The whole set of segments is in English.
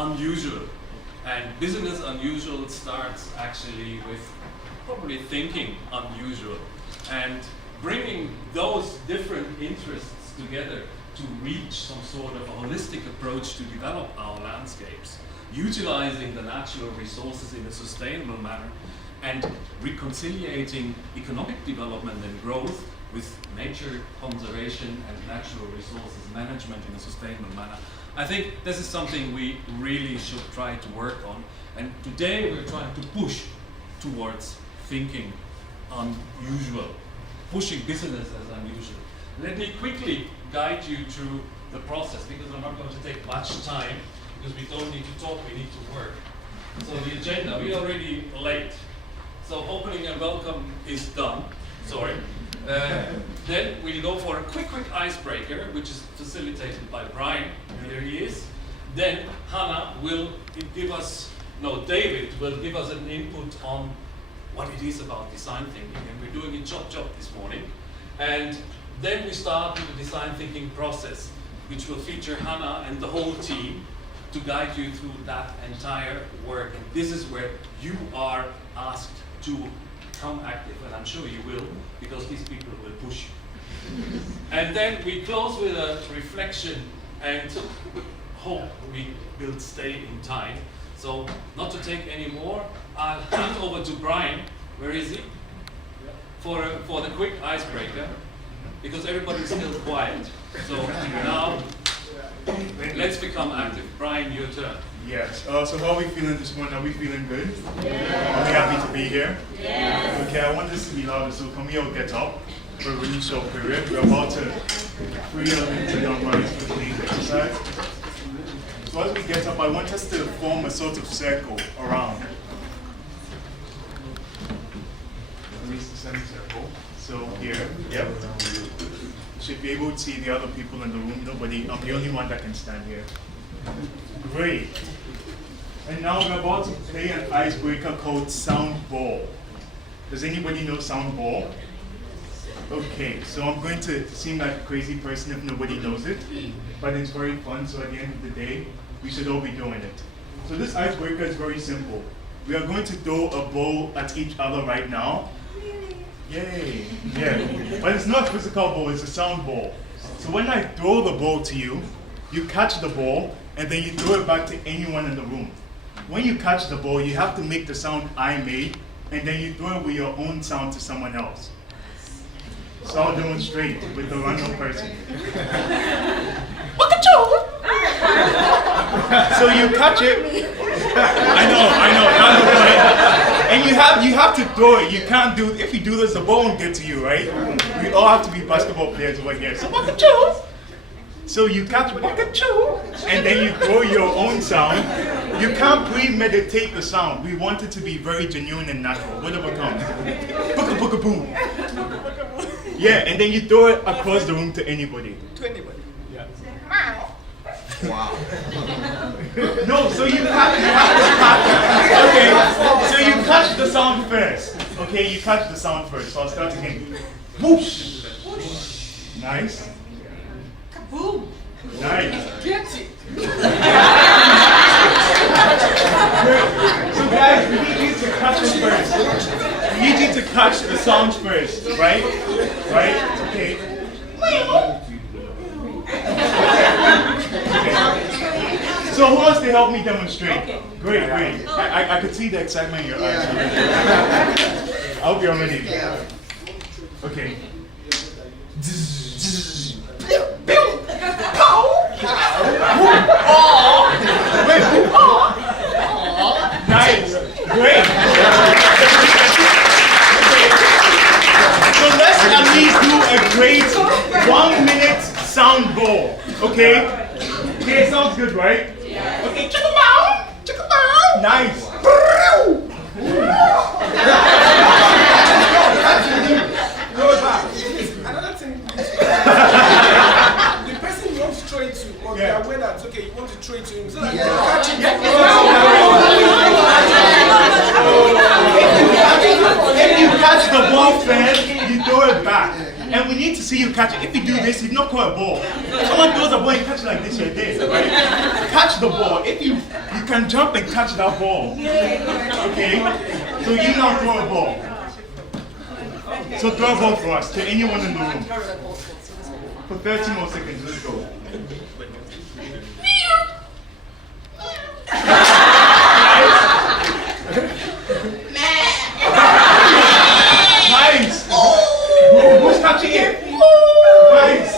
unusual. And business unusual starts actually with probably thinking unusual and bringing those different interests together to reach some sort of a holistic approach to develop our landscapes, utilizing the natural resources in a sustainable manner and reconciliating economic development and growth with nature conservation and natural resources management in a sustainable manner. I think this is something we really should try to work on, and today we're trying to push towards thinking unusual, pushing business as unusual. Let me quickly guide you through the process, because I'm not going to take much time, because we don't need to talk, we need to work. So the agenda, we're already late. So opening and welcome is done, sorry. Then we'll go for a quick icebreaker, which is facilitated by Brian. Here he is. Then Hannah will give us, David will give us an input on what it is about design thinking. And we're doing a chop this morning. And then we start with the design thinking process, which will feature Hannah and the whole team to guide you through that entire work. And this is where you are asked to become active, and I'm sure you will, because these people will push you. And then we close with a reflection and hope we will stay in time. So not to take any more, I'll hand over to Brian. Where is he? For the quick icebreaker, because everybody's still quiet. So now, let's become active. Brian, your turn. Yes. So how are we feeling this morning? Are we feeling good? Yes. Are we happy to be here? Yes. Okay, I want this to be louder, so can we all get up for a really short period? We're about to free up into young minds for the exercise. So as we get up, I want us to form a sort of circle around. At least a semicircle. So here, yep. You should be able to see the other people in the room. Nobody, I'm the only one that can stand here. Great. And now we're about to play an icebreaker called Sound Ball. Does anybody know Sound Ball? Okay, so I'm going to seem like a crazy person if nobody knows it, but it's very fun, so at the end of the day, we should all be doing it. So this icebreaker is very simple. We are going to throw a ball at each other right now. Yay, yeah. But it's not a physical ball, it's a sound ball. So when I throw the ball to you, you catch the ball, and then you throw it back to anyone in the room. When you catch the ball, you have to make the sound I made, and then you throw it with your own sound to someone else. So I'll demonstrate with the random person. So you catch it. I know, and you have to throw it. You can't do, if you do this, the ball won't get to you, right? We all have to be basketball players over here. So you catch and then you throw your own sound. You can't premeditate the sound. We want it to be very genuine and natural. Whatever comes. Booka booka boom. Yeah, and then you throw it across the room to anybody. To anybody. Yeah. Wow. No, so you have to catch. Okay, so you catch the sound first. Okay, you catch the sound first. So I'll start again. Whoosh. Nice. Kaboom. Nice. Get it. So guys, we need you to catch it first. We need you to catch the sound first, right? Right? Okay. So who wants to help me demonstrate? Okay. Great. I could see the excitement in your eyes. I hope you're ready. Okay. Nice. Great. So let's at least do a great 1 minute sound ball. Okay? Okay, sounds good, right? Yeah. Okay, chicka bow. Nice. Another thing. The person you want to throw it to, or they are aware that okay, you want to throw it to him, so that you can catch it. If you catch the ball first, you throw it back. And we need to see you catch catch it. If you do this, you've not caught a ball. If someone throws a ball and catch it like this, you're dead, right? Catch the ball. If you can jump and catch that ball. Okay? So you now throw a ball. So throw a ball for us, to anyone in the room. For 30 more seconds, let's go. Nice! Who's catching it? Nice!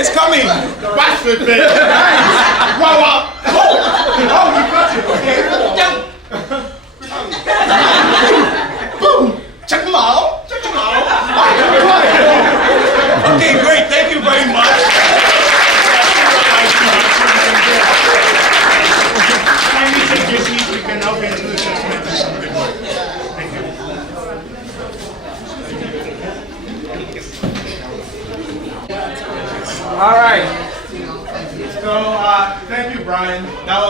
It's coming! Bash with it! Nice! Wow, wow! Oh, you got it! Okay. Boom! Check them out! Check them out! Okay, great. Thank you very much. Kindly take your seats. We can now get into the assessment. Good work. Thank you. All right. So thank you, Brian. That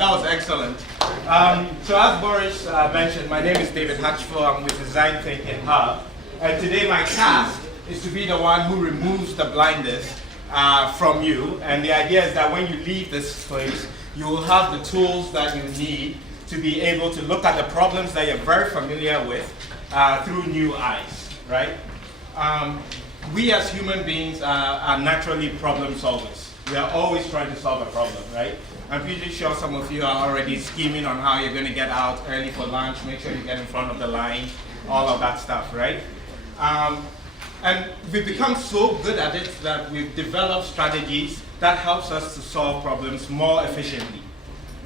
was excellent. So as Boris mentioned, my name is David Hatchful. I'm with Design Thinking Hub, and today my task is to be the one who removes the blinders from you. And the idea is that when you leave this place, you will have the tools that you need to be able to look at the problems that you're very familiar with through new eyes, right? We as human beings are naturally problem solvers. We are always trying to solve a problem, right? I'm pretty sure some of you are already scheming on how you're going to get out early for lunch, make sure you get in front of the line, all of that stuff, right? And we've become so good at it that we've developed strategies that helps us to solve problems more efficiently,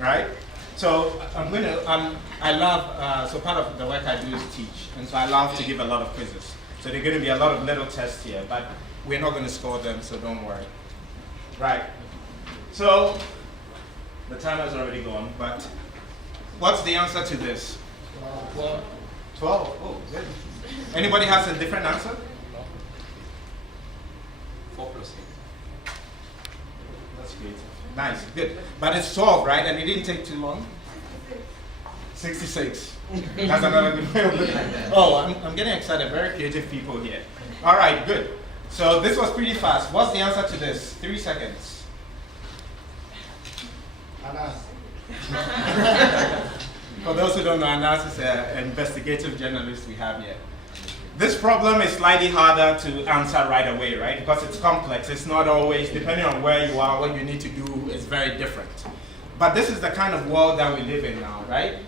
right? So I love, so part of the work I do is teach, and so I love to give a lot of quizzes. So there are going to be a lot of little tests here, but we're not going to score them, so don't worry. Right. So the timer's already gone, but what's the answer to this? 12. 12. Oh, good. Anybody has a different answer? 4+8. That's great. Nice, good. But it's 12, right? And it didn't take too long? 66. That's another good way of looking at it. Oh, I'm getting excited. Very creative people here. All right, good. So this was pretty fast. What's the answer to this? 3 seconds. Anas. For those who don't know, Anas is an investigative journalist we have here. This problem is slightly harder to answer right away, right? Because it's complex. It's not always, depending on where you are, what you need to do is very different. But this is the kind of world that we live in now, right?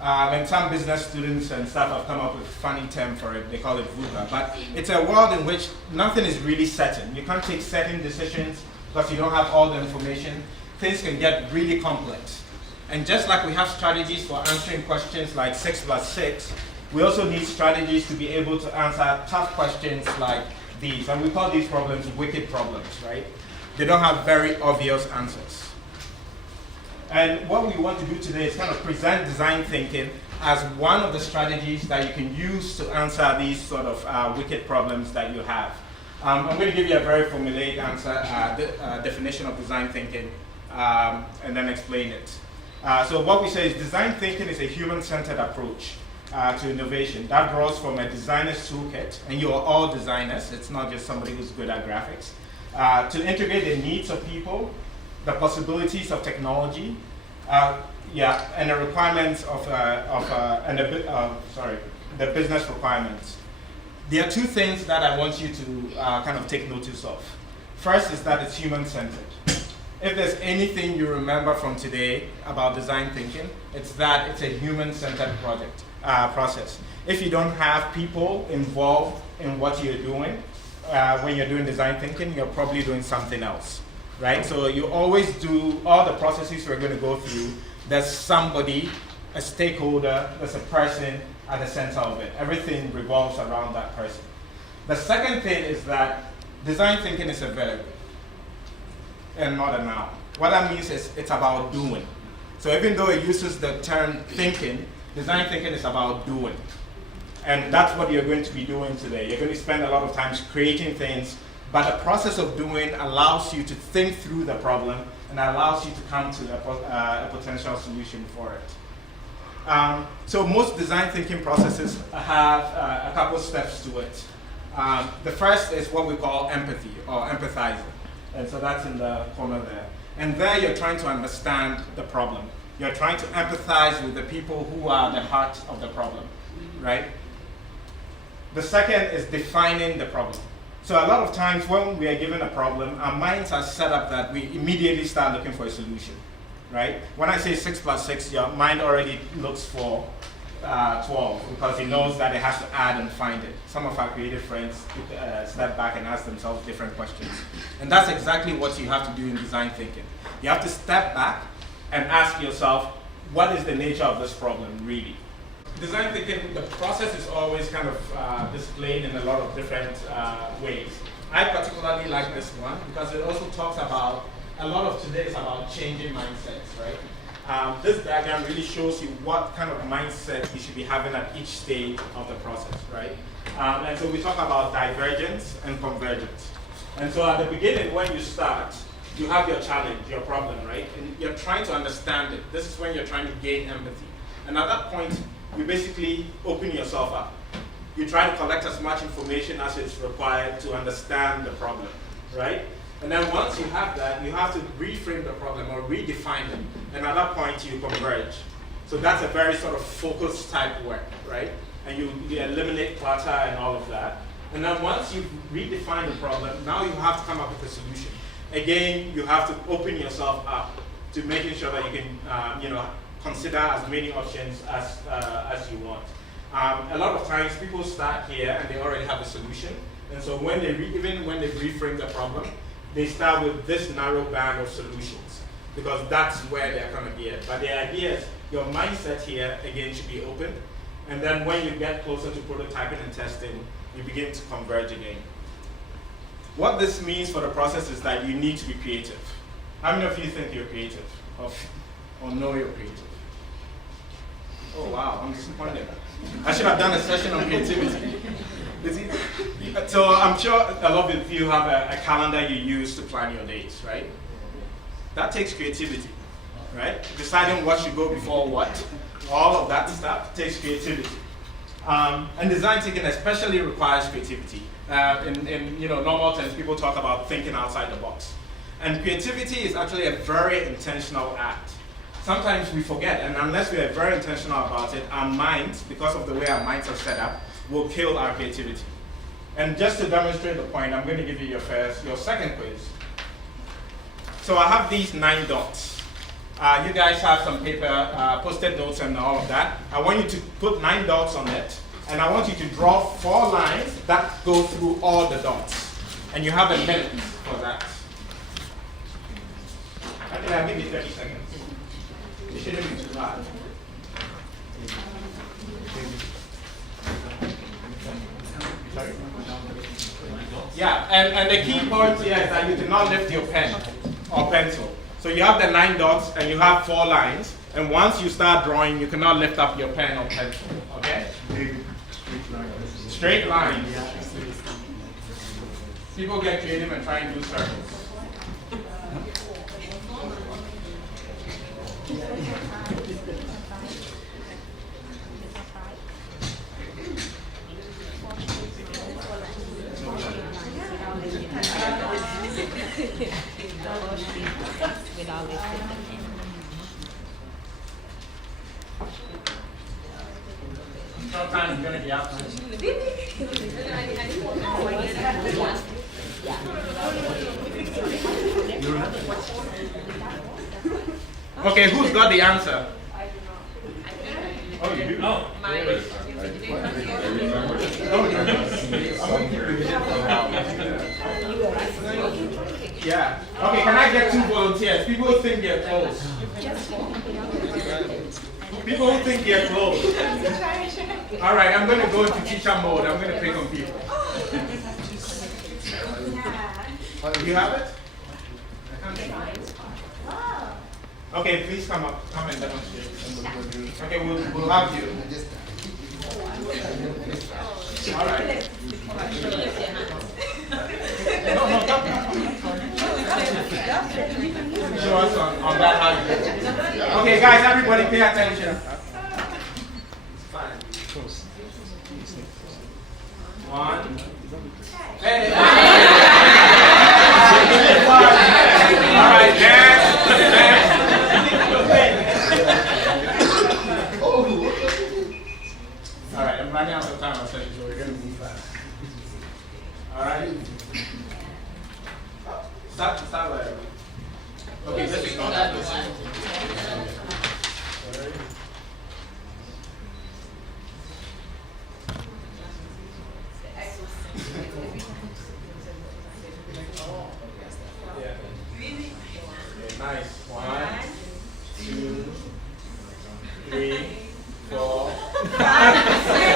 And some business students and stuff have come up with a funny term for it. They call it VUCA. But it's a world in which nothing is really certain. You can't take certain decisions because you don't have all the information. Things can get really complex. And just like we have strategies for answering questions like 6 + 6, we also need strategies to be able to answer tough questions like these. And we call these problems wicked problems, right? They don't have very obvious answers. And what we want to do today is kind of present design thinking as one of the strategies that you can use to answer these sort of wicked problems that you have. I'm going to give you a very formulaic answer, definition of design thinking, and then explain it. So what we say is design thinking is a human-centered approach to innovation that draws from a designer's toolkit, and you are all designers, it's not just somebody who's good at graphics, to integrate the needs of people, the possibilities of technology, and the requirements of the business requirements. There are two things that I want you to kind of take notice of. First is that it's human-centered. If there's anything you remember from today about design thinking, it's that it's a human-centered process. If you don't have people involved in what you're doing, when you're doing design thinking, you're probably doing something else, right? So you always do all the processes we're going to go through. There's somebody, a stakeholder, there's a person at the center of it. Everything revolves around that person. The second thing is that design thinking is a verb and not a noun. What that means is it's about doing. So even though it uses the term thinking, design thinking is about doing. And that's what you're going to be doing today. You're going to spend a lot of time creating things, but the process of doing allows you to think through the problem and allows you to come to a potential solution for it. So most design thinking processes have a couple steps to it. The first is what we call empathy or empathizing. And so that's in the corner there. And there you're trying to understand the problem. You're trying to empathize with the people who are the heart of the problem, right? The second is defining the problem. So a lot of times when we are given a problem, our minds are set up that we immediately start looking for a solution, right? When I say 6 plus 6, your mind already looks for 12 because it knows that it has to add and find it. Some of our creative friends step back and ask themselves different questions. And that's exactly what you have to do in design thinking. You have to step back and ask yourself, what is the nature of this problem really? Design thinking, the process is always kind of displayed in a lot of different ways. I particularly like this one because it also talks about, a lot of today is about changing mindsets, right? This diagram really shows you what kind of mindset you should be having at each stage of the process, right? And so we talk about divergence and convergence. And so at the beginning, when you start, you have your challenge, your problem, right? And you're trying to understand it. This is when you're trying to gain empathy. And at that point, you basically open yourself up. You try to collect as much information as is required to understand the problem, right? And then once you have that, you have to reframe the problem or redefine it. And at that point, you converge. So that's a very sort of focused type work, right? And you eliminate clutter and all of that. And then once you've redefined the problem, now you have to come up with a solution. Again, you have to open yourself up to making sure that you can, consider as many options as you want. A lot of times, people start here and they already have a solution. And so when they even when they reframe the problem, they start with this narrow band of solutions because that's where they're going to be at. But the idea is your mindset here, again, should be open. And then when you get closer to prototyping and testing, you begin to converge again. What this means for the process is that you need to be creative. How many of you think you're creative or know you're creative? Oh, wow, I'm disappointed. I should have done a session on creativity. So I'm sure a lot of you have a calendar you use to plan your days, right? That takes creativity, right? Deciding what should go before what, all of that stuff takes creativity. And design thinking especially requires creativity. In normal terms, people talk about thinking outside the box. And creativity is actually a very intentional act. Sometimes we forget, and unless we are very intentional about it, our minds, because of the way our minds are set up, will kill our creativity. And just to demonstrate the point, I'm going to give you your second quiz. So I have these 9 dots. You guys have some paper, post-it notes and all of that. I want you to put 9 dots on it, and I want you to draw 4 lines that go through all the dots. And you have a minute for that. Actually, I'll give you 30 seconds. It shouldn't be too hard. Sorry? Yeah, and the key point here is that you do not lift your pen or pencil. So you have the 9 dots and you have 4 lines, and once you start drawing, you cannot lift up your pen or pencil, okay? Straight lines. People get creative and try and do circles. Sometimes you're going to be out. Okay, who's got the answer? Oh, you do? Oh. Yeah. Okay, can I get 2 volunteers? People who think they're close. People who think they're close. All right, I'm going to go into teacher mode. I'm going to pick on people. You have it? Okay, please come up. Come and demonstrate. Okay, we'll have you. All right. No, come. Show us on that how you do it. Okay, guys, everybody pay attention. 1, Nice. 1, 2, 3, 4, 5, 6.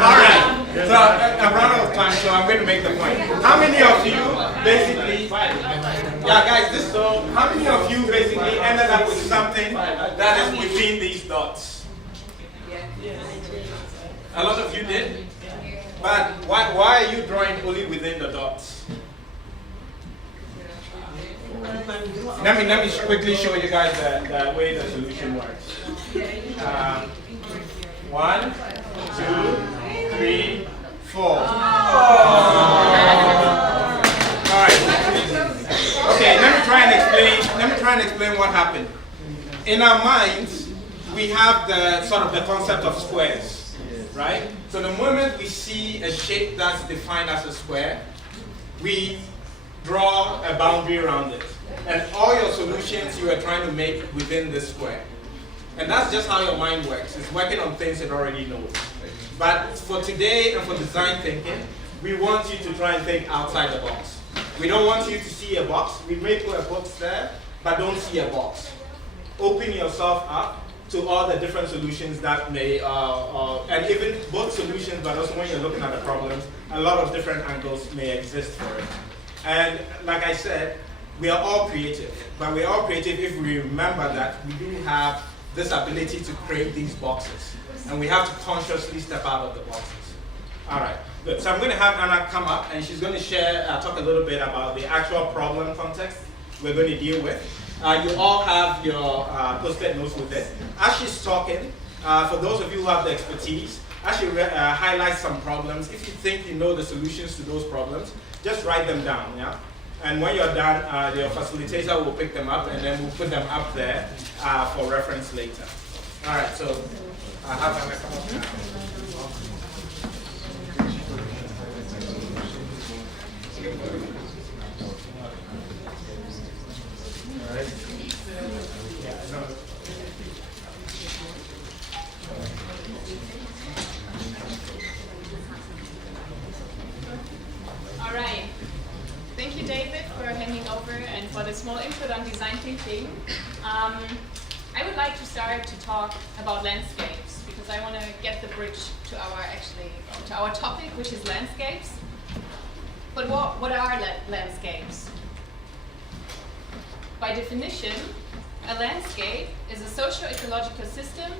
All right. So I'm running out of time, so I'm going to make the point. How many of you basically, yeah, guys, how many of you basically ended up with something that is within these dots? A lot of you did? But why are you drawing only within the dots? Let me quickly show you guys the way the solution works. 1, 2, 3, 4. Oh. All right. Okay, let me try and explain what happened. In our minds, we have the concept of squares, right? So the moment we see a shape that's defined as a square, we draw a boundary around it. And all your solutions you are trying to make within this square. And that's just how your mind works. It's working on things it already knows. But for today and for design thinking, we want you to try and think outside the box. We don't want you to see a box. We may put a box there, but don't see a box. Open yourself up to all the different solutions that may, and even both solutions, but also when you're looking at the problems, a lot of different angles may exist for it. And like I said, we are all creative, but we're all creative if we remember that we do have this ability to create these boxes. And we have to consciously step out of the boxes. All right, good. So I'm going to have Anna come up and she's going to talk a little bit about the actual problem context we're going to deal with. You all have your post-it notes with it. As she's talking, for those of you who have the expertise, as she highlights some problems, if you think you know the solutions to those problems, just write them down, yeah? And when you're done, your facilitator will pick them up and then we'll put them up there for reference later. All right, so I have Anna come up now. All right. Yeah, no. All right. Thank you, David, for handing over and for the small input on design thinking. I would like to start to talk about landscapes because I want to get the bridge to our topic, which is landscapes. But what are landscapes? By definition, a landscape is a socio-ecological system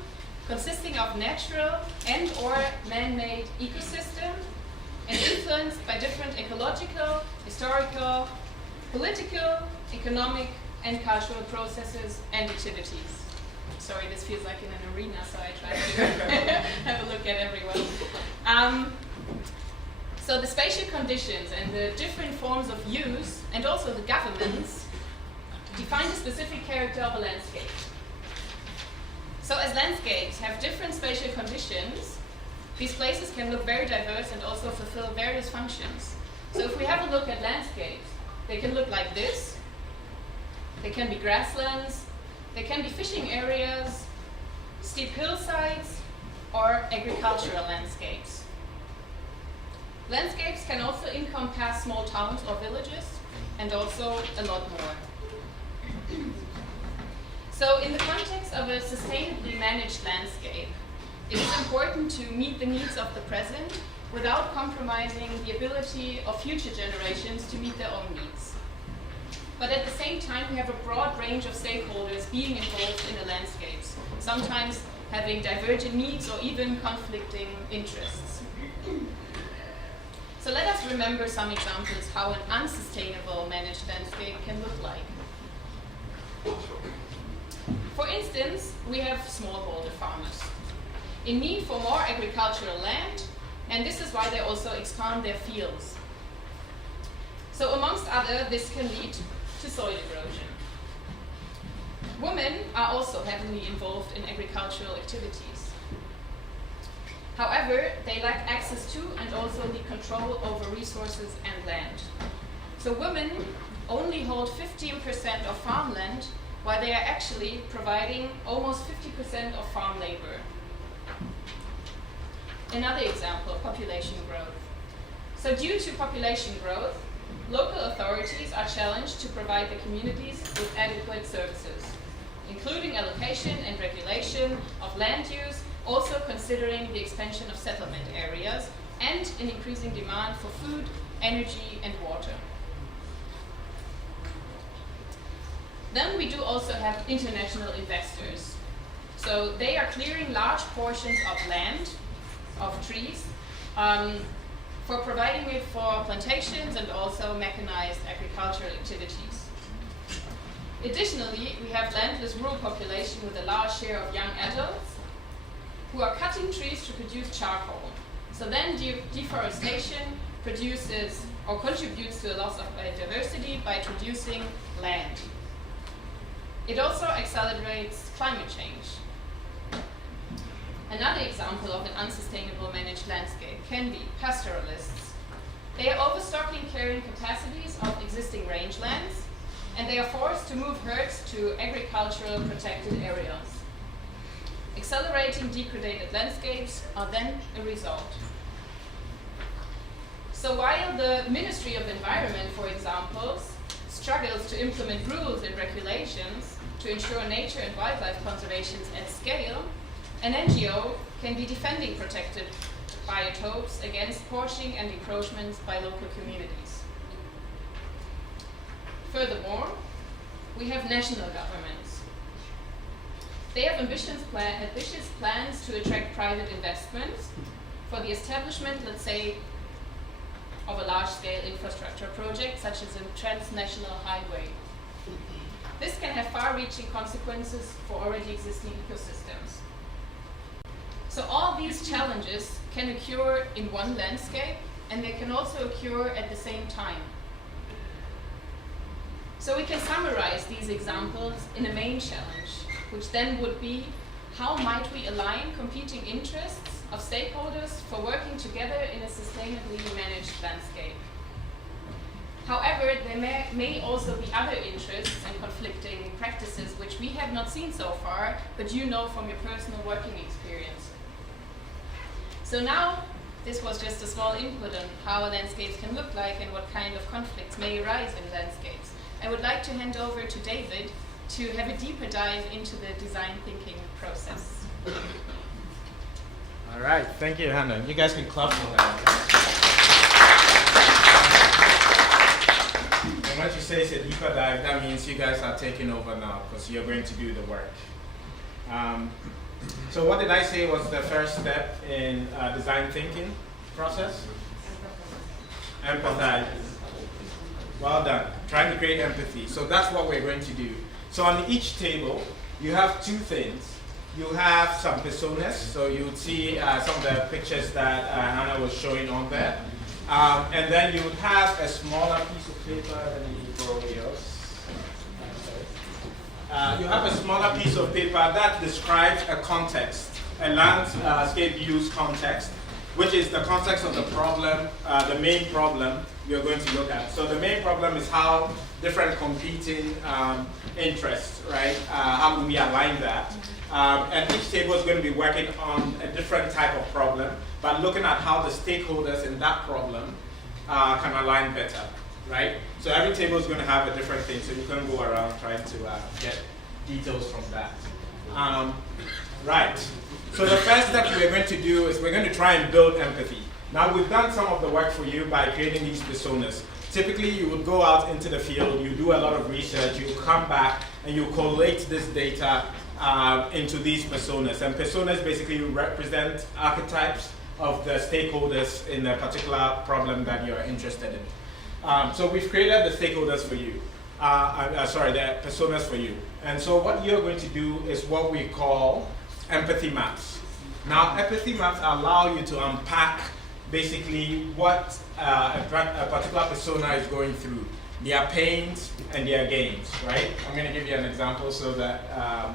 consisting of natural and/or man-made ecosystem and influenced by different ecological, historical, political, economic, and cultural processes and activities. Sorry, this feels like in an arena, so I try to have a look at everyone. So the spatial conditions and the different forms of use, and also the governments, define the specific character of a landscape. So as landscapes have different spatial conditions, these places can look very diverse and also fulfill various functions. So if we have a look at landscapes, they can look like this. They can be grasslands, they can be fishing areas, steep hillsides, or agricultural landscapes. Landscapes can also encompass small towns or villages, and also a lot more. So in the context of a sustainably managed landscape, it is important to meet the needs of the present without compromising the ability of future generations to meet their own needs. But at the same time, we have a broad range of stakeholders being involved in the landscapes, sometimes having divergent needs or even conflicting interests. So let us remember some examples how an unsustainable managed landscape can look like. For instance, we have smallholder farmers in need for more agricultural land, and this is why they also expand their fields. So amongst other, this can lead to soil erosion. Women are also heavily involved in agricultural activities. However, they lack access to and also the control over resources and land. So women only hold 15% of farmland, while they are actually providing almost 50% of farm labor. Another example, population growth. So due to population growth, local authorities are challenged to provide the communities with adequate services, including allocation and regulation of land use, also considering the expansion of settlement areas and an increasing demand for food, energy, and water. Then we do also have international investors. So they are clearing large portions of land, of trees, for providing it for plantations and also mechanized agricultural activities. Additionally, we have landless rural population with a large share of young adults who are cutting trees to produce charcoal. So then deforestation produces or contributes to a loss of biodiversity by reducing land. It also accelerates climate change. Another example of an unsustainable managed landscape can be pastoralists. They are overstocking carrying capacities of existing rangelands, and they are forced to move herds to agricultural protected areas. Accelerating degraded landscapes are then a result. So while the Ministry of Environment, for example, struggles to implement rules and regulations to ensure nature and wildlife conservation at scale, an NGO can be defending protected biotopes against poaching and encroachments by local communities. Furthermore, we have national governments. They have ambitious plans to attract private investments for the establishment, let's say, of a large-scale infrastructure project such as a transnational highway. This can have far-reaching consequences for already existing ecosystems. So all these challenges can occur in one landscape, and they can also occur at the same time. So we can summarize these examples in a main challenge, which then would be, how might we align competing interests of stakeholders for working together in a sustainably managed landscape? However, there may also be other interests and conflicting practices which we have not seen so far, but you know from your personal working experience. So now, this was just a small input on how landscapes can look like and what kind of conflicts may arise in landscapes. I would like to hand over to David to have a deeper dive into the design thinking process. All right, thank you, Hannah. You guys can clap for that. And once you say it's a deeper dive, that means you guys are taking over now because you're going to do the work. So what did I say was the first step in design thinking process? Empathize. Well done. Trying to create empathy. So that's what we're going to do. So on each table, you have two things. You have some personas. So you would see some of the pictures that Hannah was showing on there. And then you would have a smaller piece of paper. Let me borrow yours. You have a smaller piece of paper that describes a context, a landscape use context, which is the context of the problem, the main problem you're going to look at. So the main problem is how different competing interests, right? How do we align that? And each table is going to be working on a different type of problem, but looking at how the stakeholders in that problem can align better, right? So every table is going to have a different thing, so you can go around trying to get details from that. Right. So the first step we're going to do is we're going to try and build empathy. Now we've done some of the work for you by creating these personas. Typically you would go out into the field, you do a lot of research, you come back and you collate this data into these personas. And personas basically represent archetypes of the stakeholders in a particular problem that you're interested in. So we've created the stakeholders for you. The personas for you. And so what you're going to do is what we call empathy maps. Now, empathy maps allow you to unpack basically what a particular persona is going through, their pains and their gains, right? I'm going to give you an example so that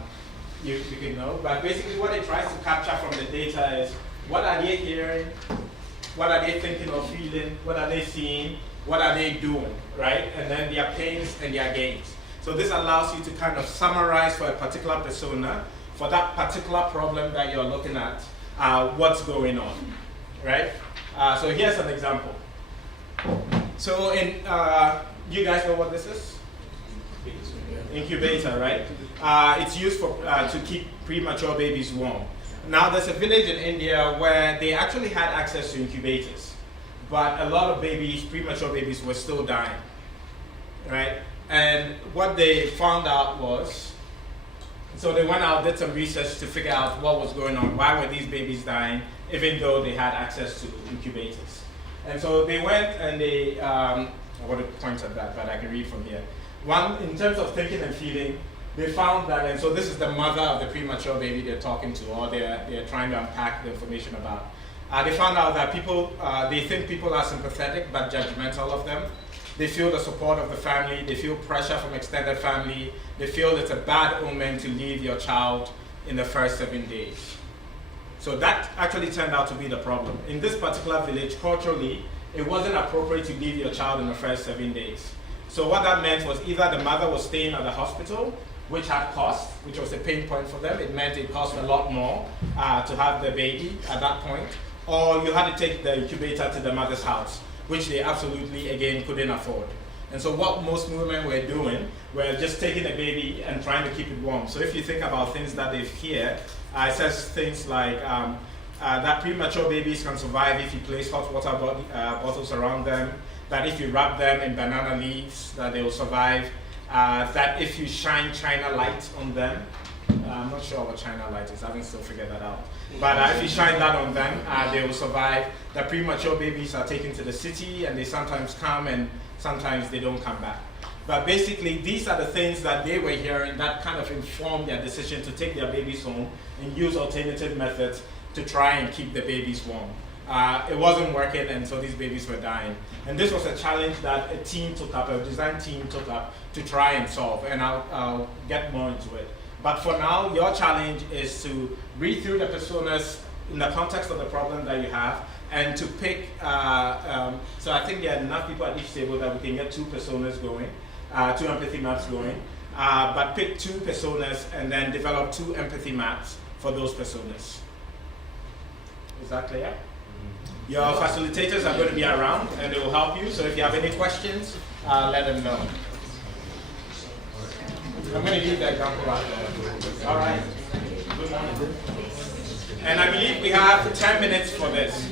you can know. But basically what it tries to capture from the data is, what are they hearing? What are they thinking or feeling? What are they seeing? What are they doing, right? And then their pains and their gains. So this allows you to kind of summarize for a particular persona, for that particular problem that you're looking at, what's going on, right? So here's an example. So, you guys know what this is? Incubator, right? It's used for to keep premature babies warm. Now, there's a village in India where they actually had access to incubators, but a lot of babies, premature babies, were still dying, right? And what they found out was, so they went out, did some research to figure out what was going on. Why were these babies dying, even though they had access to incubators? And so they went and they, I want to point at that, but I can read from here. One, in terms of thinking and feeling, they found that, and so this is the mother of the premature baby they're talking to, or they're trying to unpack the information about. They found out that people, they think people are sympathetic but judgmental of them. They feel the support of the family, they feel pressure from extended family, they feel it's a bad omen to leave your child in the first 7 days. So that actually turned out to be the problem. In this particular village, culturally, it wasn't appropriate to leave your child in the first 7 days. So what that meant was either the mother was staying at the hospital, which had cost, which was a pain point for them. It meant it cost a lot more to have the baby at that point, or you had to take the incubator to the mother's house, which they absolutely, again, couldn't afford. And so what most women were doing were just taking the baby and trying to keep it warm. So if you think about things that they hear, it says things like that premature babies can survive if you place hot water bottles around them, that if you wrap them in banana leaves, that they will survive, that if you shine China light on them, I'm not sure what China light is, I haven't still figured that out. But if you shine that on them, they will survive. The premature babies are taken to the city and they sometimes come and sometimes they don't come back. But basically, these are the things that they were hearing that kind of informed their decision to take their babies home and use alternative methods to try and keep the babies warm. It wasn't working, and so these babies were dying. And this was a challenge that a team took up, a design team took up to try and solve, and I'll get more into it. But for now, your challenge is to read through the personas in the context of the problem that you have, and to pick, so I think there are enough people at each table that we can get 2 personas going, 2 empathy maps going, but pick 2 personas and then develop 2 empathy maps for those personas. Is that clear? Your facilitators are going to be around and they will help you, so if you have any questions, let them know. I'm going to leave the example out there. All right. Good morning. And I believe we have 10 minutes for this.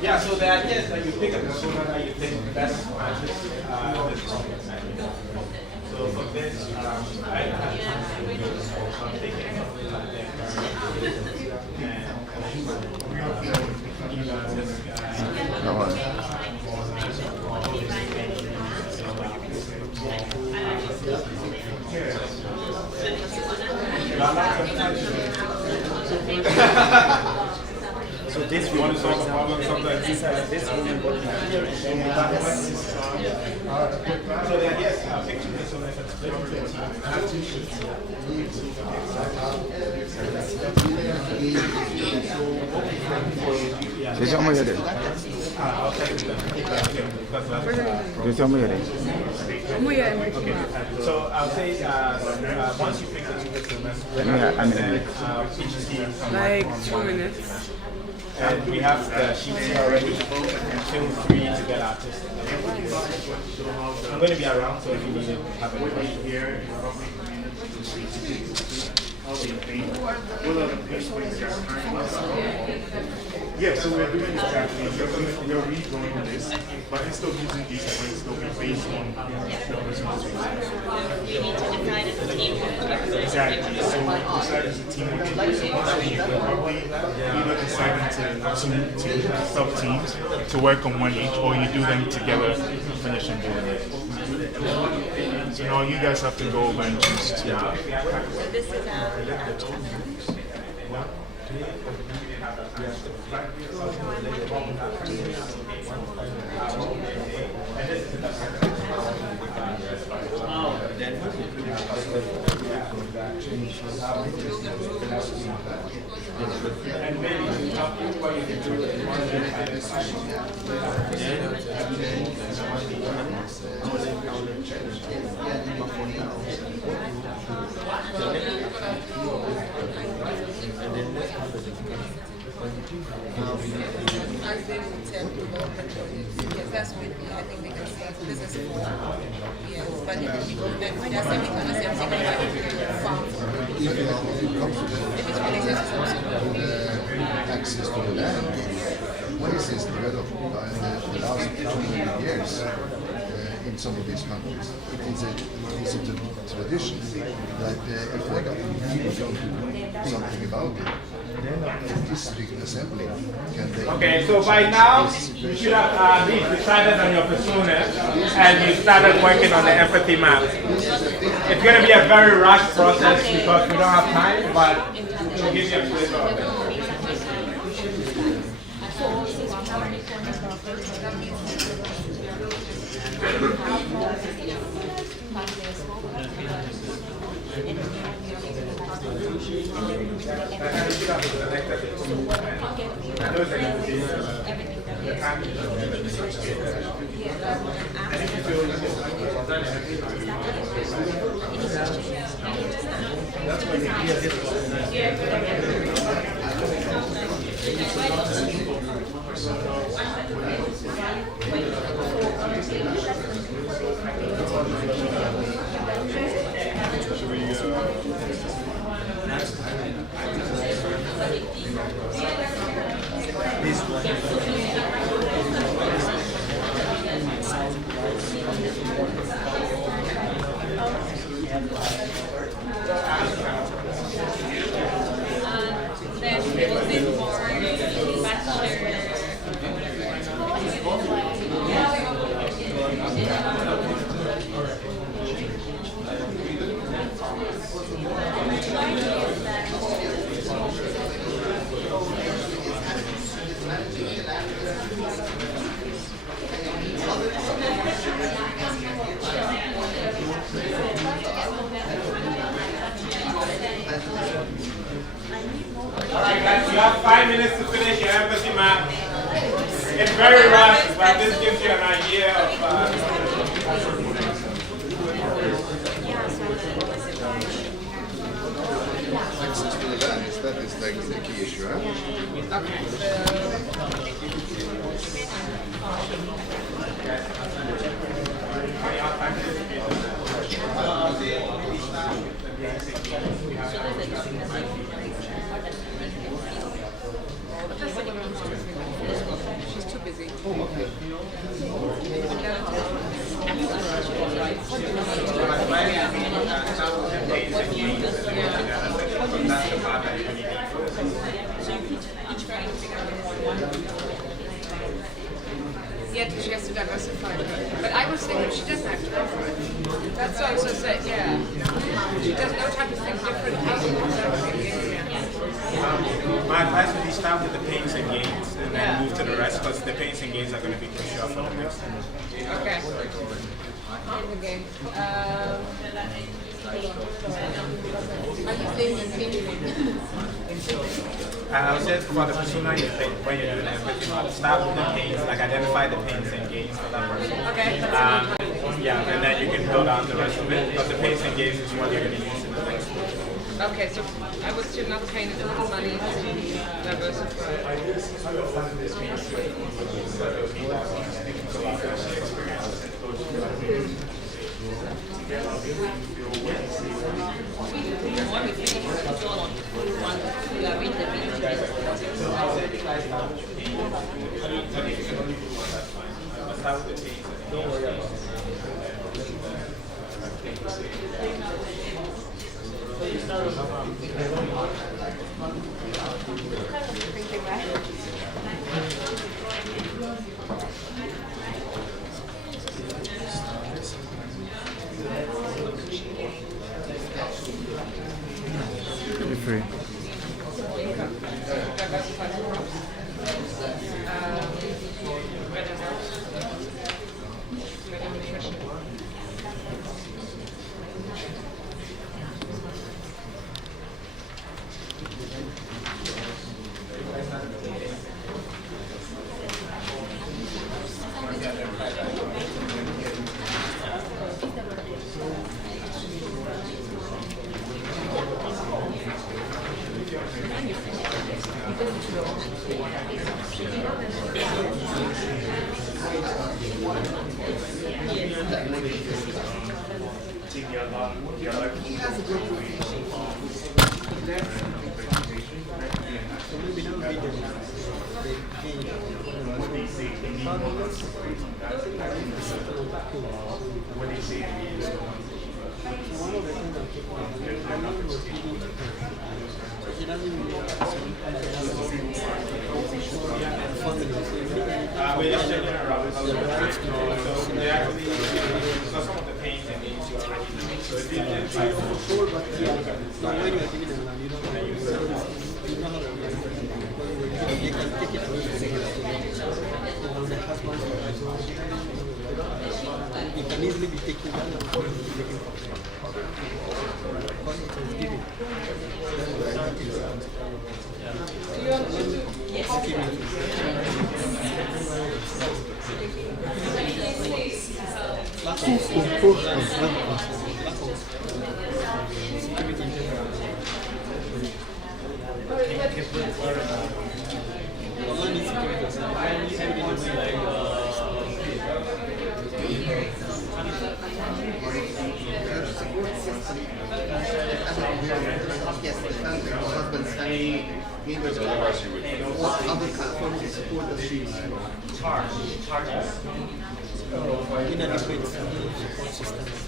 Yeah, so the idea is that you pick a persona that you think best matches this problem. So for this, I have I'm thinking something like So this, you want to solve a problem, sometimes this woman working here and then so the idea is picture this so if it's split into a team, I have 2 sheets. Deixa eu molhar ele. I'll tell you because that's Deixa eu molhar ele. okay. So I'll say once you pick the 2 personas, each team Like 2 minutes. and we have the sheets here already and feel free to get artistic. I'm going to be around, so if you need to have a question here. Yeah, so we're doing exactly, you're redrawing this, but instead of using these points, they'll be based on the person's You need to decide as a team. Exactly, so decide as a team what you do. So you can probably either decide into sub-teams to work on one each, or you do them together, finish and do it. So now you guys have to go over and choose 2. This is And maybe what you can do is As they would tell development projects. Yes, that's what I think they can say as business for. Yes, but when I say we cannot say something like farm. If it's related to something. Access to the land. Places developed in the last 200 years in some of these countries. It is a tradition that if they people don't do something about it, the district assembly can they... Okay, so by now you should have at least decided on your persona and you started working on the empathy map. It's going to be a very rushed process because we don't have time, but we'll give you a flavor of it. Alright guys, you have 5 minutes to finish your empathy map. It's very rushed, but this gives you an idea of Access to the land, that is like the key issue, She's too busy. Yeah, she has to diversify. But I was thinking she doesn't have to go for it. That's what I was saying, yeah. She does no type of thing different. my advice would be start with the pains and gains and then move to the rest because the pains and gains are going to be crucial for the next time. Okay. In the game. Are you playing the theme? I would say for the persona you pick when you're doing empathy, start with the pains, like identify the pains and gains for that person. Okay. Yeah, and then you can build out the rest of it because the pains and gains is what you're going to use in the next one. Okay, so I was still not paying enough money to diversify. Don't worry about it. You're free. We're just checking around. So they actually so some of the pains and needs you already know. So if you can try to it can easily be taken down and taken from Yes, the husband's family. What other kind of forms of support does she use? inadequate support system.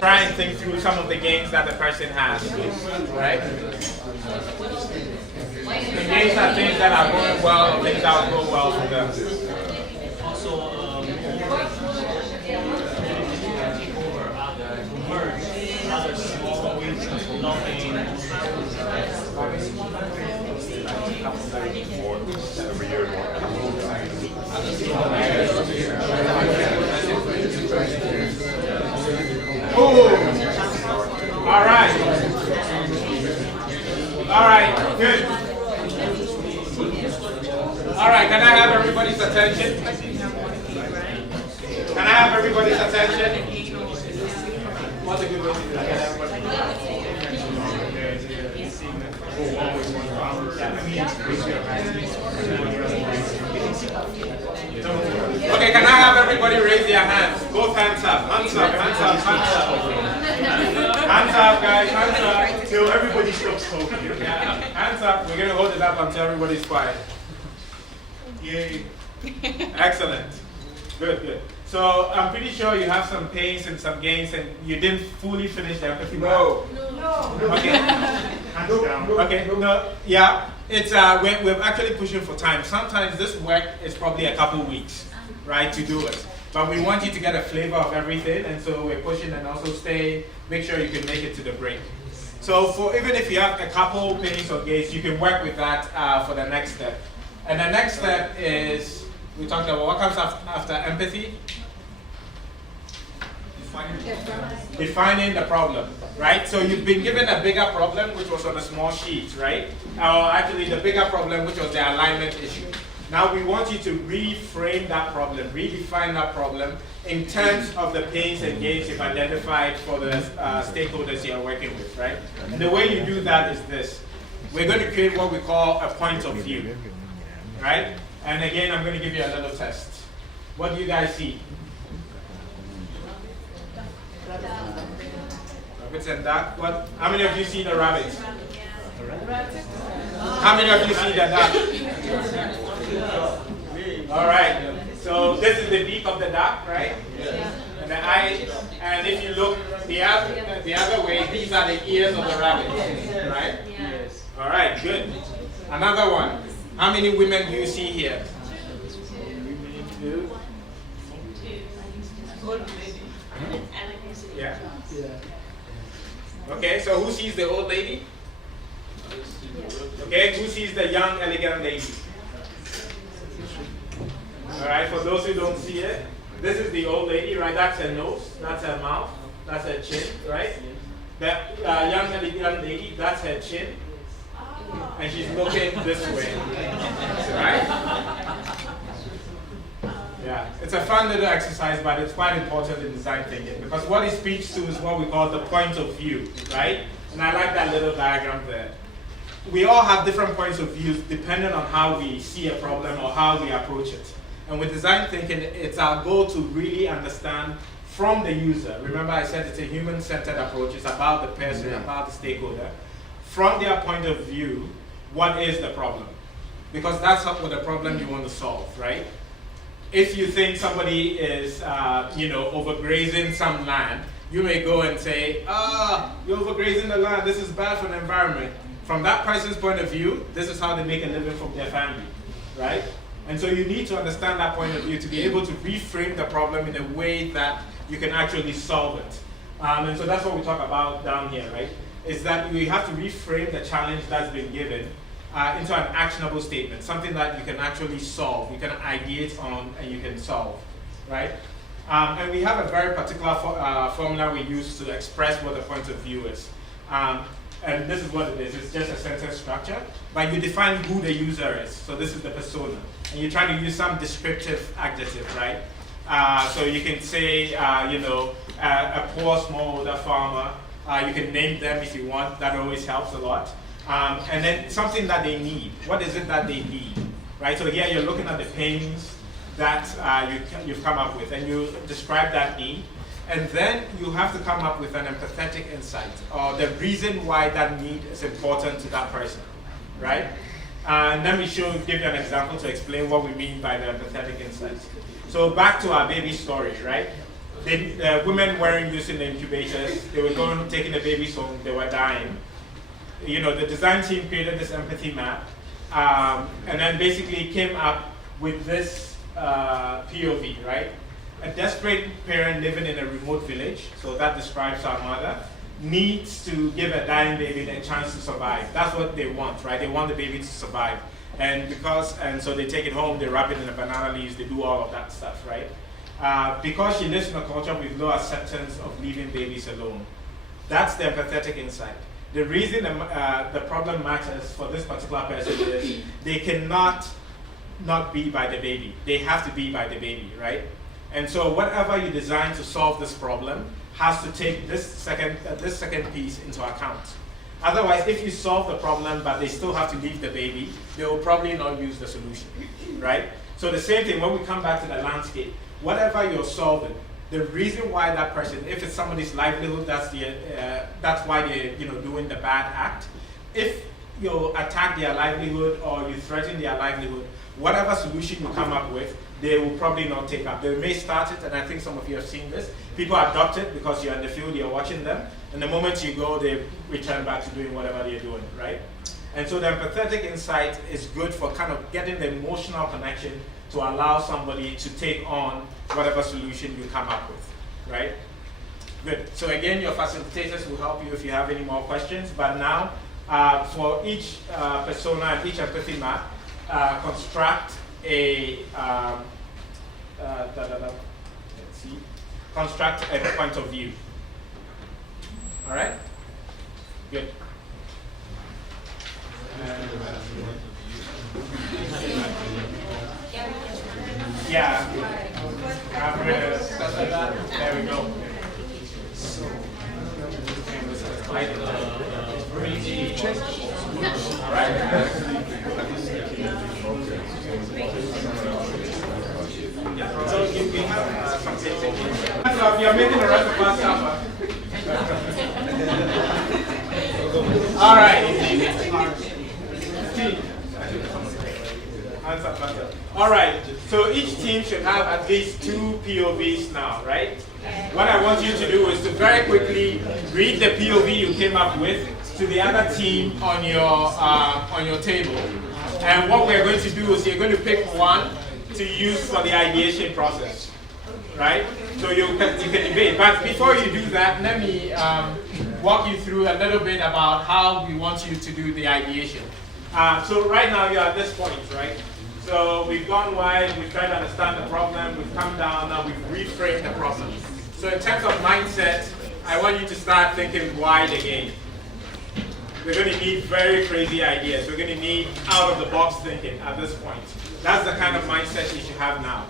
try and think through some of the gains that the person has, right? The gains are things that are going well, or things that will go well for them. Also, merge other small wins, nothing. Every year All right. All right, good. All right, can I have everybody's attention? Can I have everybody's attention? What's a good way to do that? Get everybody. Okay, can I have everybody raise their hands? Both hands up. Hands up, hands up, hands up. Hands up, guys, hands up. Till everybody stops talking. Yeah. Hands up. We're going to hold it up until everybody's quiet. Yay. Excellent. Good, good. So I'm pretty sure you have some pains and some gains, and you didn't fully finish the empathy. No. Okay. Hands down. Okay. No. Yeah. It's we're actually pushing for time. Sometimes this work is probably a couple weeks, right, to do it. But we want you to get a flavor of everything, and so we're pushing and also make sure you can make it to the break. So for even if you have a couple pains or gains, you can work with that for the next step. And the next step is, we talked about what comes after empathy? Defining the problem, right? So you've been given a bigger problem, which was on a small sheet, right? Or actually the bigger problem, which was the alignment issue. Now we want you to reframe that problem, redefine that problem in terms of the pains and gains you've identified for the stakeholders you're working with, right? And the way you do that is this. We're going to create what we call a point of view, right? And again, I'm going to give you a little test. What do you guys see? Rabbits and duck. What? How many of you see the rabbit? How many of you see the duck? All right. So this is the beak of the duck, right? And The eyes, and if you look the other way, these are the ears of the rabbit, right? Yes. All right, good. Another one. How many women do you see here? Two. Yeah. Okay, so who sees the old lady? Okay, who sees the young, elegant lady? All right, for those who don't see it, this is the old lady, right? That's her nose, that's her mouth, that's her chin, right? The young, elegant lady, that's her chin, and she's looking this way, right? Yeah, it's a fun little exercise, but it's quite important in design thinking because what it speaks to is what we call the point of view, right? And I like that little diagram there. We all have different points of view depending on how we see a problem or how we approach it. And with design thinking, it's our goal to really understand from the user. Remember I said it's a human-centered approach. It's about the person, about the stakeholder. From their point of view, what is the problem? Because that's what the problem you want to solve, right? If you think somebody is, overgrazing some land, you may go and say, you're overgrazing the land, this is bad for the environment. From that person's point of view, this is how they make a living from their family, right? And so you need to understand that point of view to be able to reframe the problem in a way that you can actually solve it. And so that's what we talk about down here, right? Is that you have to reframe the challenge that's been given into an actionable statement, something that you can actually solve, you can ideate on, and you can solve, right? And we have a very particular formula we use to express what the point of view is. And this is what it is. It's just a sentence structure, but you define who the user is. So this is the persona. And you're trying to use some descriptive adjective, right? So you can say, a poor smallholder farmer. You can name them if you want. That always helps a lot. And then something that they need. What is it that they need, right? So here you're looking at the pains that you've come up with, and you describe that need. And then you have to come up with an empathetic insight, or the reason why that need is important to that person, right? And let me give you an example to explain what we mean by the empathetic insights. So back to our baby story, right? The women weren't using the incubators. They were taking the babies home. They were dying. The design team created this empathy map, and then basically came up with this POV, right? A desperate parent living in a remote village, so that describes our mother, needs to give a dying baby the chance to survive. That's what they want, right? They want the baby to survive. And so they take it home, they wrap it in a banana leaves, they do all of that stuff, right? Because she lives in a culture with low acceptance of leaving babies alone. That's the empathetic insight. The reason the problem matters for this particular person is they cannot not be by the baby. They have to be by the baby, right? And so whatever you design to solve this problem has to take this second piece into account. Otherwise, if you solve the problem but they still have to leave the baby, they will probably not use the solution, right? So the same thing when we come back to the landscape, whatever you're solving, the reason why that person, if it's somebody's livelihood, that's why they're doing the bad act. If you attack their livelihood or you threaten their livelihood, whatever solution you come up with, they will probably not take up. They may start it, and I think some of you have seen this. People adopt it because you're in the field, you're watching them, and the moment you go, they return back to doing whatever they're doing, right? And so the empathetic insight is good for kind of getting the emotional connection to allow somebody to take on whatever solution you come up with, right? Good. So again, your facilitators will help you if you have any more questions, but now for each persona and each empathy map, construct a construct a point of view. All right? Good. Yeah. There we go. All right. So we have something. You're making the rest of us suffer. All right. Answer. All right. So each team should have at least 2 POVs now, right? What I want you to do is to very quickly read the POV you came up with to the other team on your table. And what we're going to do is you're going to pick one to use for the ideation process, right? So you can debate. But before you do that, let me walk you through a little bit about how we want you to do the ideation. So right now you're at this point, right? So we've gone wide, we've tried to understand the problem, we've come down, now we've reframed the problem. So in terms of mindset, I want you to start thinking wide again. We're going to need very crazy ideas. We're going to need out-of-the-box thinking at this point. That's the kind of mindset you should have now.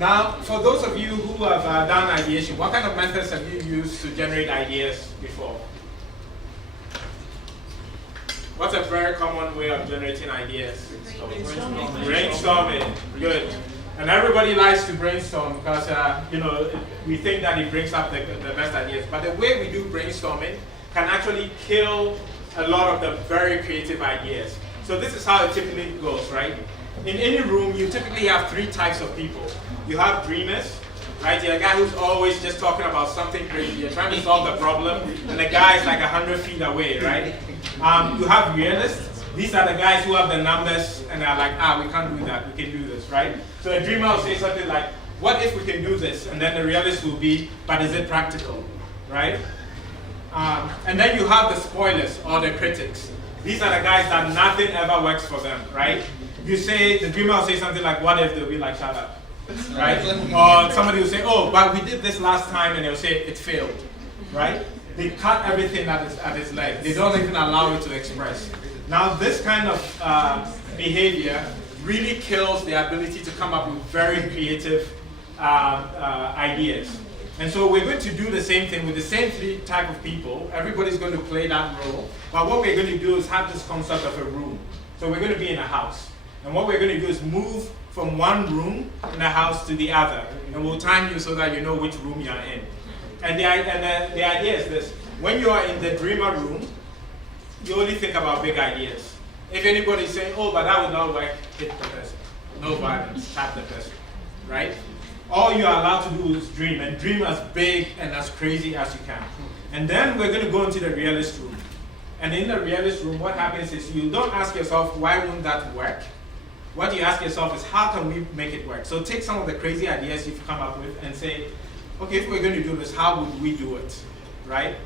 Now, for those of you who have done ideation, what kind of methods have you used to generate ideas before? What's a very common way of generating ideas? Brainstorming. Good. And everybody likes to brainstorm because we think that it brings up the best ideas. But the way we do brainstorming can actually kill a lot of the very creative ideas. So this is how it typically goes, right? In any room, you typically have three types of people. You have dreamers, right? You're a guy who's always just talking about something crazy. You're trying to solve the problem, and the guy is like 100 feet away, right? You have realists. These are the guys who have the numbers, and they're like, we can't do that. We can do this, right? So a dreamer will say something like, what if we can do this? And then the realist will be, but is it practical, right? And then you have the spoilers or the critics. These are the guys that nothing ever works for them, right? You say, the dreamer will say something like, what if? They'll be like, shut up, right? Or somebody will say, oh, but we did this last time, and they'll say, it failed, right? They cut everything at its leg. They don't even allow it to express. Now, this kind of behavior really kills the ability to come up with very creative ideas. And so we're going to do the same thing with the same three type of people. Everybody's going to play that role. But what we're going to do is have this concept of a room. So we're going to be in a house. And what we're going to do is move from one room in the house to the other. And we'll time you so that you know which room you're in. And the idea is this. When you are in the dreamer room, you only think about big ideas. If anybody's saying, oh, but that would not work, hit the person. No violence, tap the person, right? All you are allowed to do is dream, and dream as big and as crazy as you can. And then we're going to go into the realist room. And in the realist room, what happens is you don't ask yourself, why won't that work? What you ask yourself is, how can we make it work? So take some of the crazy ideas you've come up with and say, okay, if we're going to do this, how would we do it, right?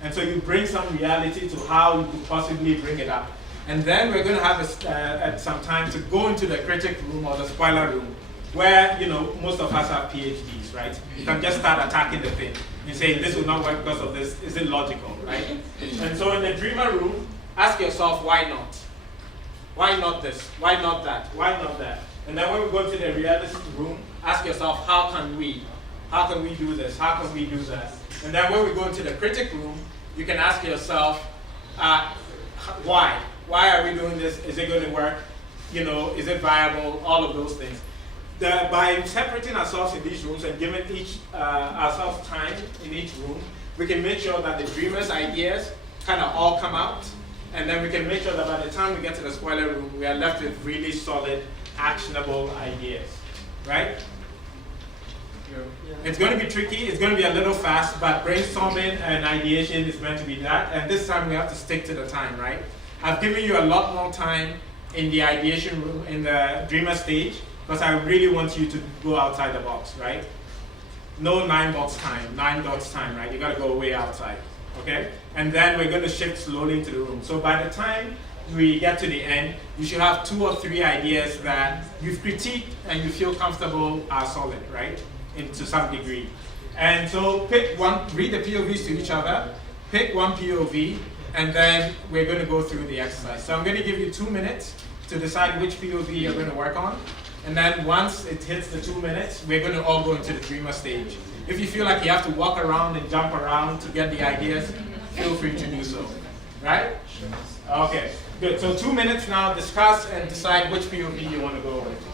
And so you bring some reality to how you could possibly bring it up. And then we're going to have some time to go into the critic room or the spoiler room, where most of us have PhDs, right? You can just start attacking the thing and saying this will not work because of this. Is it logical, right? And so in the dreamer room, ask yourself, why not? Why not this? Why not that? Why not that? And then when we go to the realist room, ask yourself, how can we? How can we do this? How can we do that? And then when we go into the critic room, you can ask yourself, why? Why are we doing this? Is it going to work? Is it viable? All of those things. By separating ourselves in these rooms and giving ourselves time in each room, we can make sure that the dreamers' ideas kind of all come out. And then we can make sure that by the time we get to the spoiler room, we are left with really solid, actionable ideas, right? It's going to be tricky, it's going to be a little fast, but brainstorming and ideation is meant to be that. And this time we have to stick to the time, right? I've given you a lot more time in the ideation room, in the dreamer stage, because I really want you to go outside the box, right? No 9 dots time, right? You got to go way outside, okay? And then we're going to shift slowly into the room. So by the time we get to the end, you should have 2 or 3 ideas that you've critiqued and you feel comfortable are solid, right? To some degree. And so pick one, read the POVs to each other, pick one POV, and then we're going to go through the exercise. So I'm going to give you 2 minutes to decide which POV you're going to work on. And then once it hits the 2 minutes, we're going to all go into the dreamer stage. If you feel like you have to walk around and jump around to get the ideas, feel free to do so. Right? Okay, good. So 2 minutes now, discuss and decide which POV you want to go with.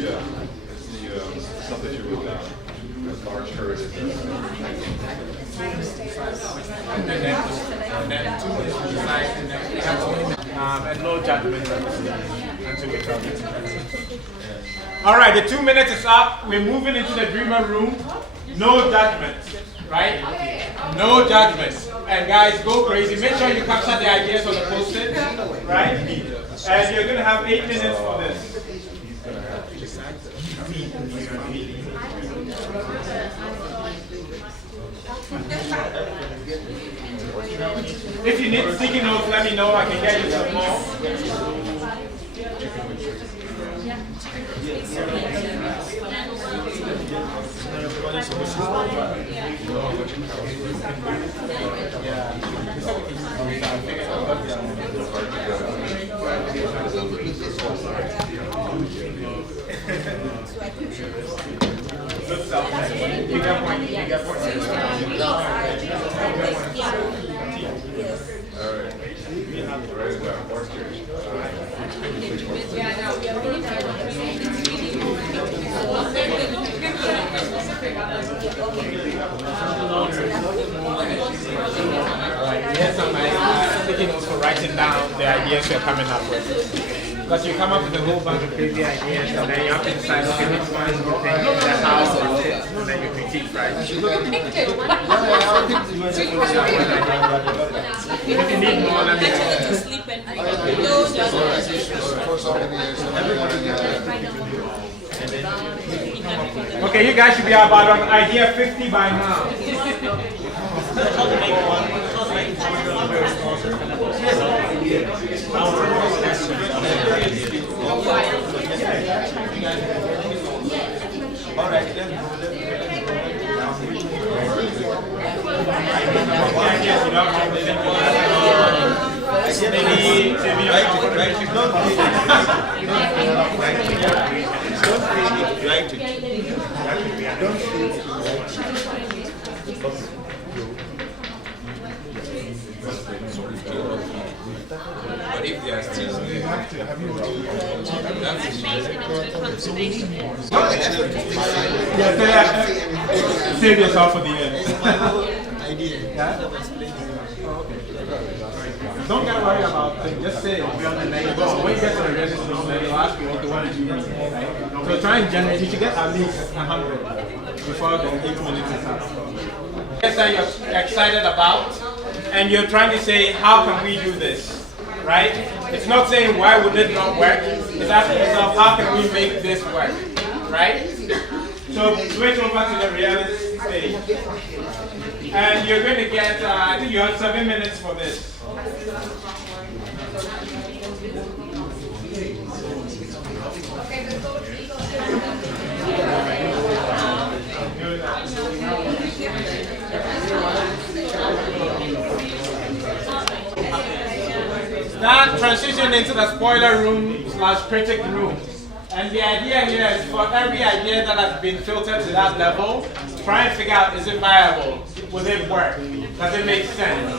Yeah, it's the stuff that you wrote down. As March heard it. And then 2 minutes to decide, and then we have 20 minutes. And no judgment until we come. All right, the 2 minutes is up. We're moving into the dreamer room. No judgment, right? No judgment. And guys, go crazy. Make sure you capture the ideas on the post-it, right? And you're going to have 8 minutes for this. If you need sticky notes, let me know. I can get you some more. Good stuff. You got point. You got point. All right. Write it down. More serious. Here's some sticky notes for writing down the ideas you're coming up with. Because you come up with a whole bunch of crazy ideas, and then you have to decide, okay, which one is the thing, the house, and then you critique, right? If you need more, let me know. Okay, you guys should be about on idea 50 by now. All right, then. But if they are still save yourself for the end. Don't get worried about things, just say it. When you go, when you get to the register, then you ask you what you want to do. Right? So try and generate, you should get at least 100 before the 8 minutes is up. Yes, that you're excited about, and you're trying to say, how can we do this? Right? It's not saying why would it not work, it's asking yourself, how can we make this work? Right? So switch over to the reality stage. And you're going to get, I think you have 7 minutes for this. Now transition into the spoiler room / critic room. And the idea here is for every idea that has been filtered to that level, try and figure out, is it viable? Will it work? Does it make sense?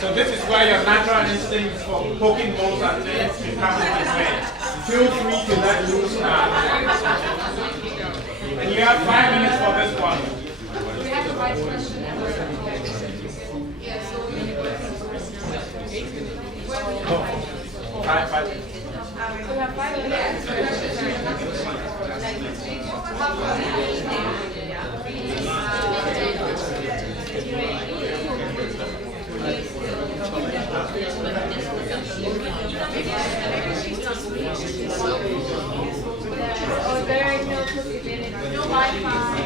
So this is where your natural instincts for poking holes at things come into play. Feel free to let loose now. And you have 5 minutes for this one. Five minutes. Oh, there is no cookie minute, no Wi-Fi.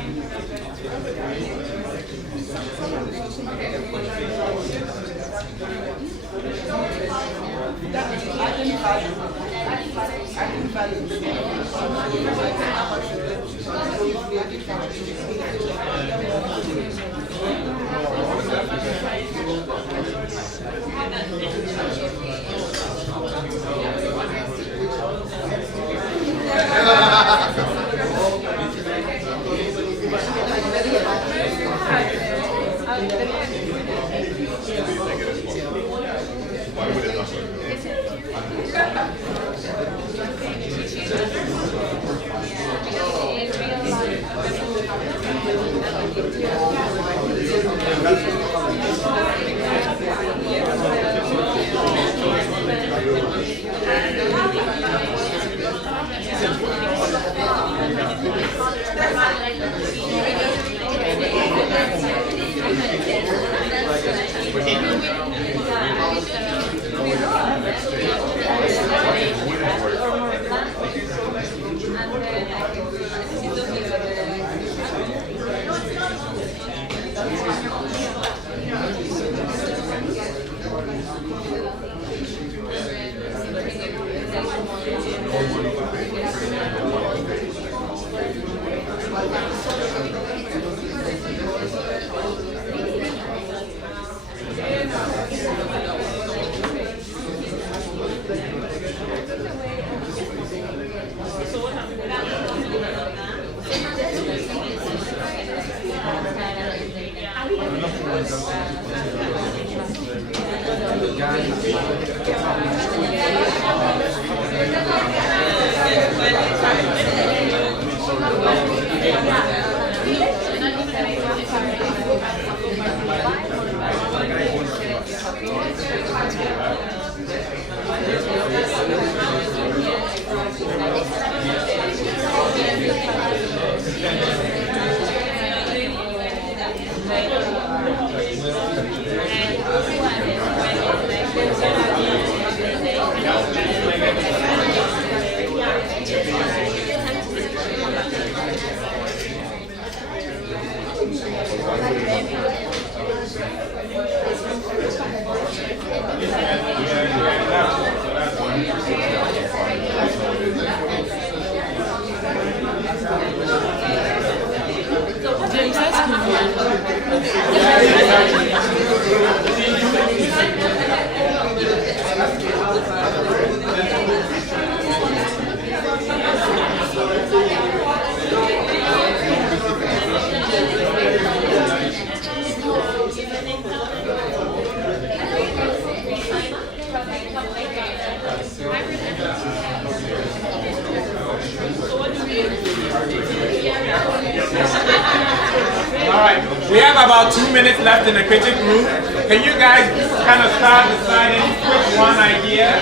Alright, we have about 2 minutes left in the critic room. Can you guys kind of start deciding which one idea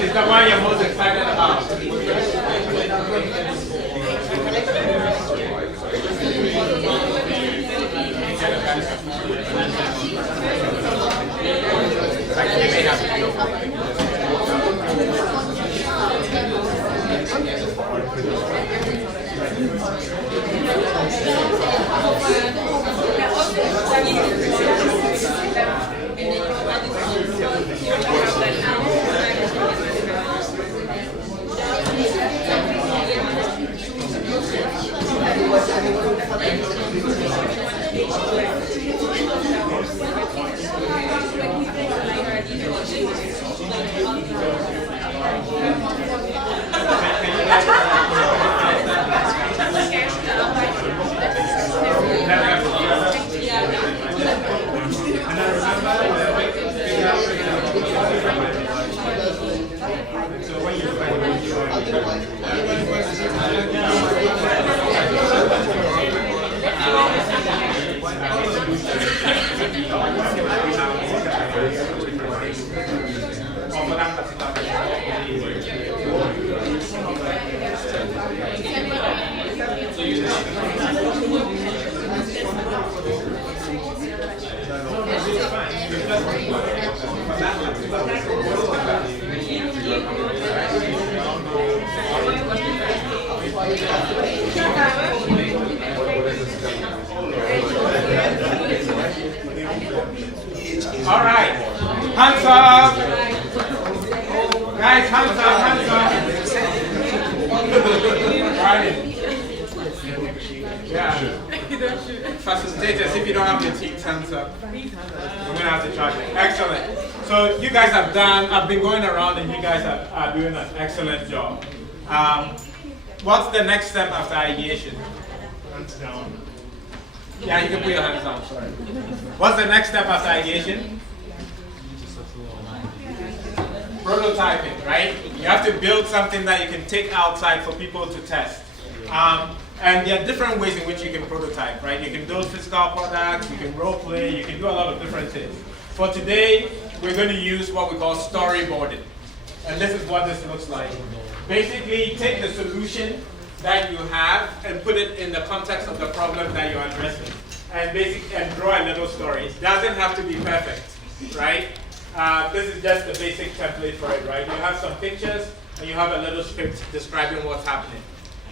is the one you're most excited about? All right, hands up. Guys, hands up, hands up. Yeah. Facilitators, if you don't have your team's hands up, we're going to have to charge it. Excellent. So you guys have done, I've been going around and you guys are doing an excellent job. What's the next step after ideation? Hands down. Yeah, you can put your hands down, sorry. What's the next step after ideation? Prototyping, right? You have to build something that you can take outside for people to test. And there are different ways in which you can prototype, right? You can build physical products, you can role play, you can do a lot of different things. For today, we're going to use what we call storyboarding. And this is what this looks like. Basically, take the solution that you have and put it in the context of the problem that you're addressing. And draw a little story. It doesn't have to be perfect, right? This is just the basic template for it, right? You have some pictures and you have a little script describing what's happening.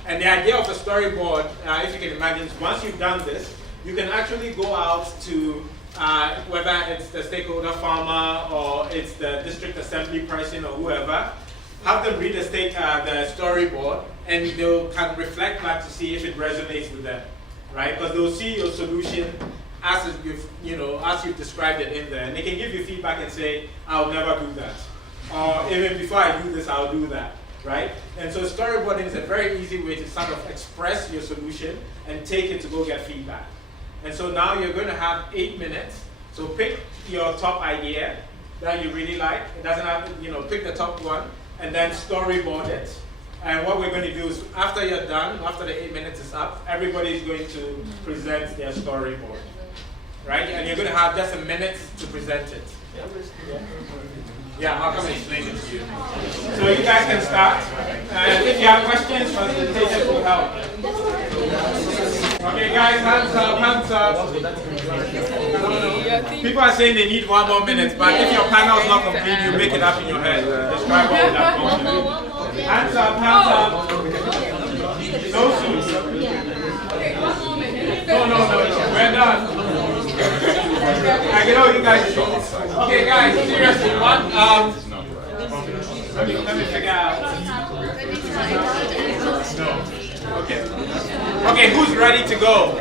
And the idea of a storyboard, if you can imagine, once you've done this, you can actually go out to whether it's the stakeholder farmer or it's the district assembly person or whoever, have them read the storyboard, and they'll kind of reflect back to see if it resonates with them, right? Because they'll see your solution as you've described it in there, and they can give you feedback and say, "I'll never do that," or "Even before I do this, I'll do that," right? And so storyboarding is a very easy way to sort of express your solution and take it to go get feedback. And so now you're going to have 8 minutes. So pick your top idea that you really like. It doesn't have to, pick the top one and then storyboard it. And what we're going to do is, after you're done, after the 8 minutes is up, everybody's going to present their storyboard, right? And you're going to have just a minute to present it. Yeah, I'll come and explain it to you. So you guys can start. And if you have questions, facilitators will help. Okay, guys, hands up, hands up. People are saying they need 1 more minute, but if your panel is not complete, you make it up in your head. Describe all that. Hands up, hands up. No shoes. No. We're done. I get all you guys. Okay, guys, seriously, let me figure out. Okay, who's ready to go?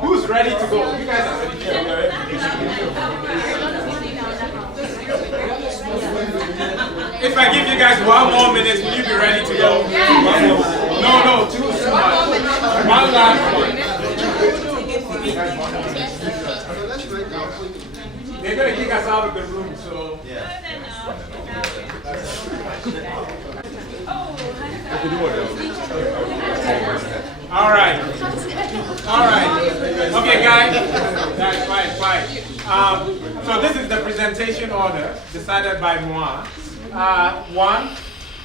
Who's ready to go? You guys are ready to go. If I give you guys 1 more minute, will you be ready to go? No, 2 is too much. 1 last one. They're going to kick us out of the room, so. All right. Okay, guys. Fine. So this is the presentation order decided by moi. 1,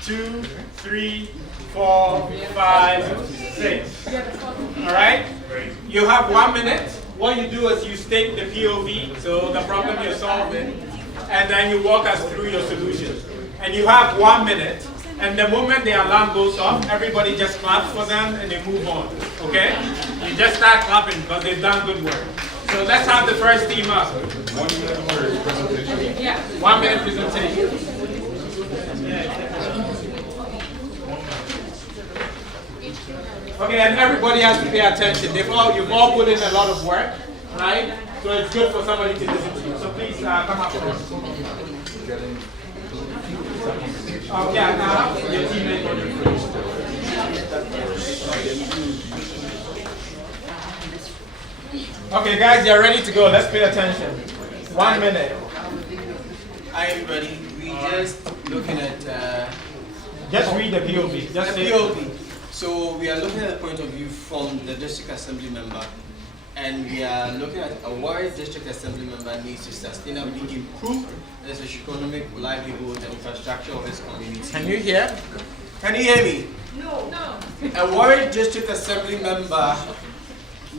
2, 3, 4, 5, 6. All right? You have 1 minute. What you do is you state the POV, so the problem you're solving, and then you walk us through your solution. And you have 1 minute, and the moment the alarm goes off, everybody just claps for them and they move on. Okay? You just start clapping because they've done good work. So let's have the first team up. 1 minute presentation. Yeah. 1 minute presentation. Okay, and everybody has to pay attention. You've all put in a lot of work, right? So it's good for somebody to listen to you. So please come up first. Yeah, now your teammate on your first. Okay, guys, you're ready to go. Let's pay attention. 1 minute. I am ready. We just looking at just read the POV. Just the POV. So we are looking at the point of view from the district assembly member, and we are looking at why district assembly member needs to sustainably improve the socio-economic livelihood and infrastructure of his community. Can you hear? Can you hear me? No. A worried district assembly member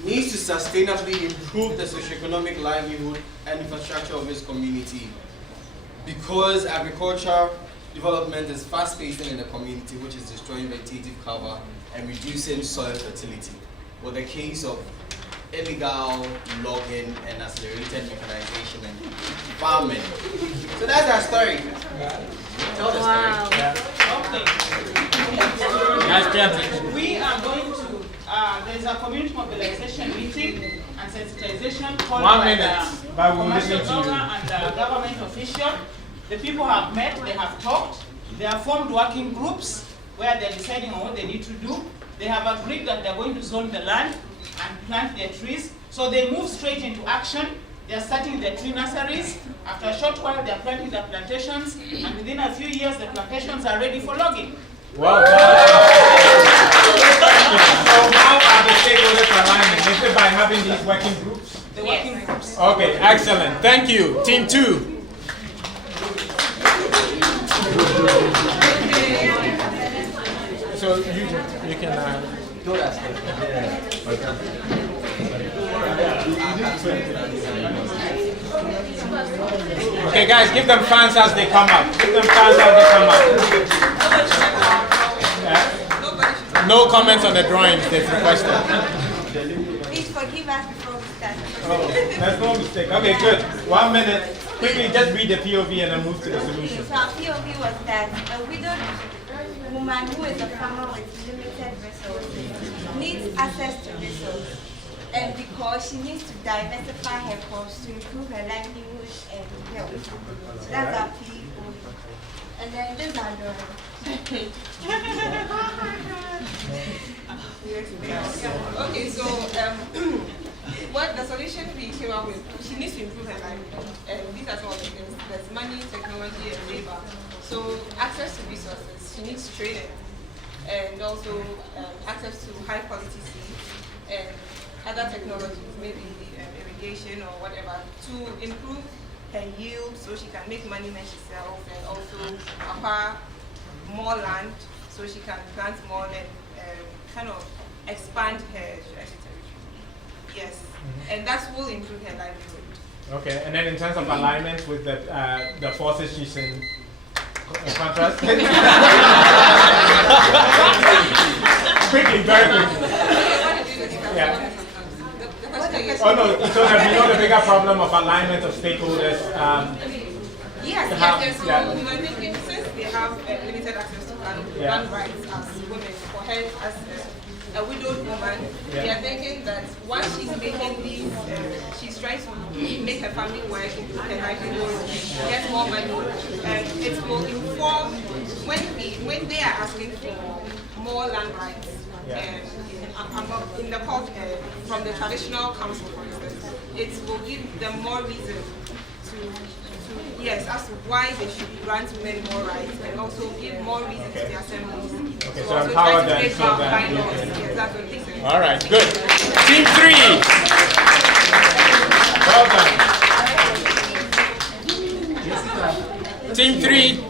needs to sustainably improve the socio-economic livelihood and infrastructure of his community, because agriculture development is fast-paced in the community, which is destroying vegetative cover and reducing soil fertility, with the case of illegal logging and accelerated mechanization and farming. So that's our story. Tell the story. Guys, pay attention. We are going to, there's a community mobilization meeting and sensitization called 1 by minute, but we'll commercial listen to you. owner and government official. The people have met, they have talked, they have formed working groups where they're deciding on what they need to do. They have agreed that they're going to zone the land and plant their trees. So they move straight into action. They're starting their tree nurseries. After a short while, they're planting their plantations. And within a few years, the plantations are ready for logging. Well done. how are the stakeholders alignment? Is it by having these working groups? The working groups. Okay, excellent. Thank you. Team 2. So you can okay, guys, give them fans as they come up. Give them fans as they come up. No comments on the drawings they've requested. Please forgive us before we start. Oh, that's no mistake. Okay, good. 1 minute. Quickly, just read the POV and then move to the solution. So our POV was that a widowed woman who is a farmer with limited resources needs access to resources, and because she needs to diversify her crops to improve her livelihood and health. So that's our POV. And then this is our drawing. Okay, so what the solution we came up with, she needs to improve her livelihood, and these are some of the things. There's money, technology, and labor. So access to resources, she needs training, and also access to high quality seeds and other technologies, maybe irrigation or whatever, to improve her yield so she can make money when she sells, and also acquire more land so she can plant more and kind of expand her territory. Yes, and that will improve her livelihood. Okay, and then in terms of alignment with the forces she's in contrast? Quickly, very quickly. Yeah. Oh no, so have you know the bigger problem of alignment of stakeholders? Yes, so we were thinking since they have limited access to land rights as women, for her as a widowed woman, we are thinking that once she's making these, she's trying to make her family work, improve her livelihood, get more money, and it will inform when they are asking for more land rights. In the court, from the traditional council, for instance, it will give them more reason as to why they should grant women more rights, and also give more reason to the assemblies. Okay, so empower them so that yes, that's what they say. All right, good. Team 3. Well done. Team 3.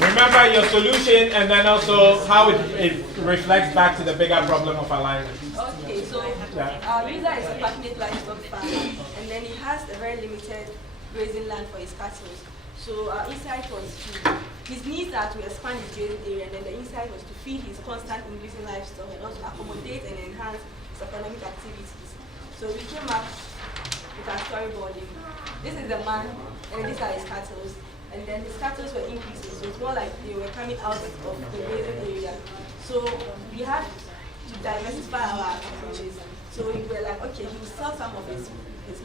Remember your solution and then also how it reflects back to the bigger problem of alignment. Okay, so our user is a passionate livestock farmer, and then he has a very limited grazing land for his cattle. So our insight was his needs are to expand his grazing area, and then the insight was to feed his constant increasing livestock and also accommodate and enhance his economic activities. So we came up with our storyboarding. This is the man, and these are his cattle. And then his cattle were increasing, so it's more like they were coming out of the grazing area. So we had to diversify our approaches. So we were like, okay, he will sell some of his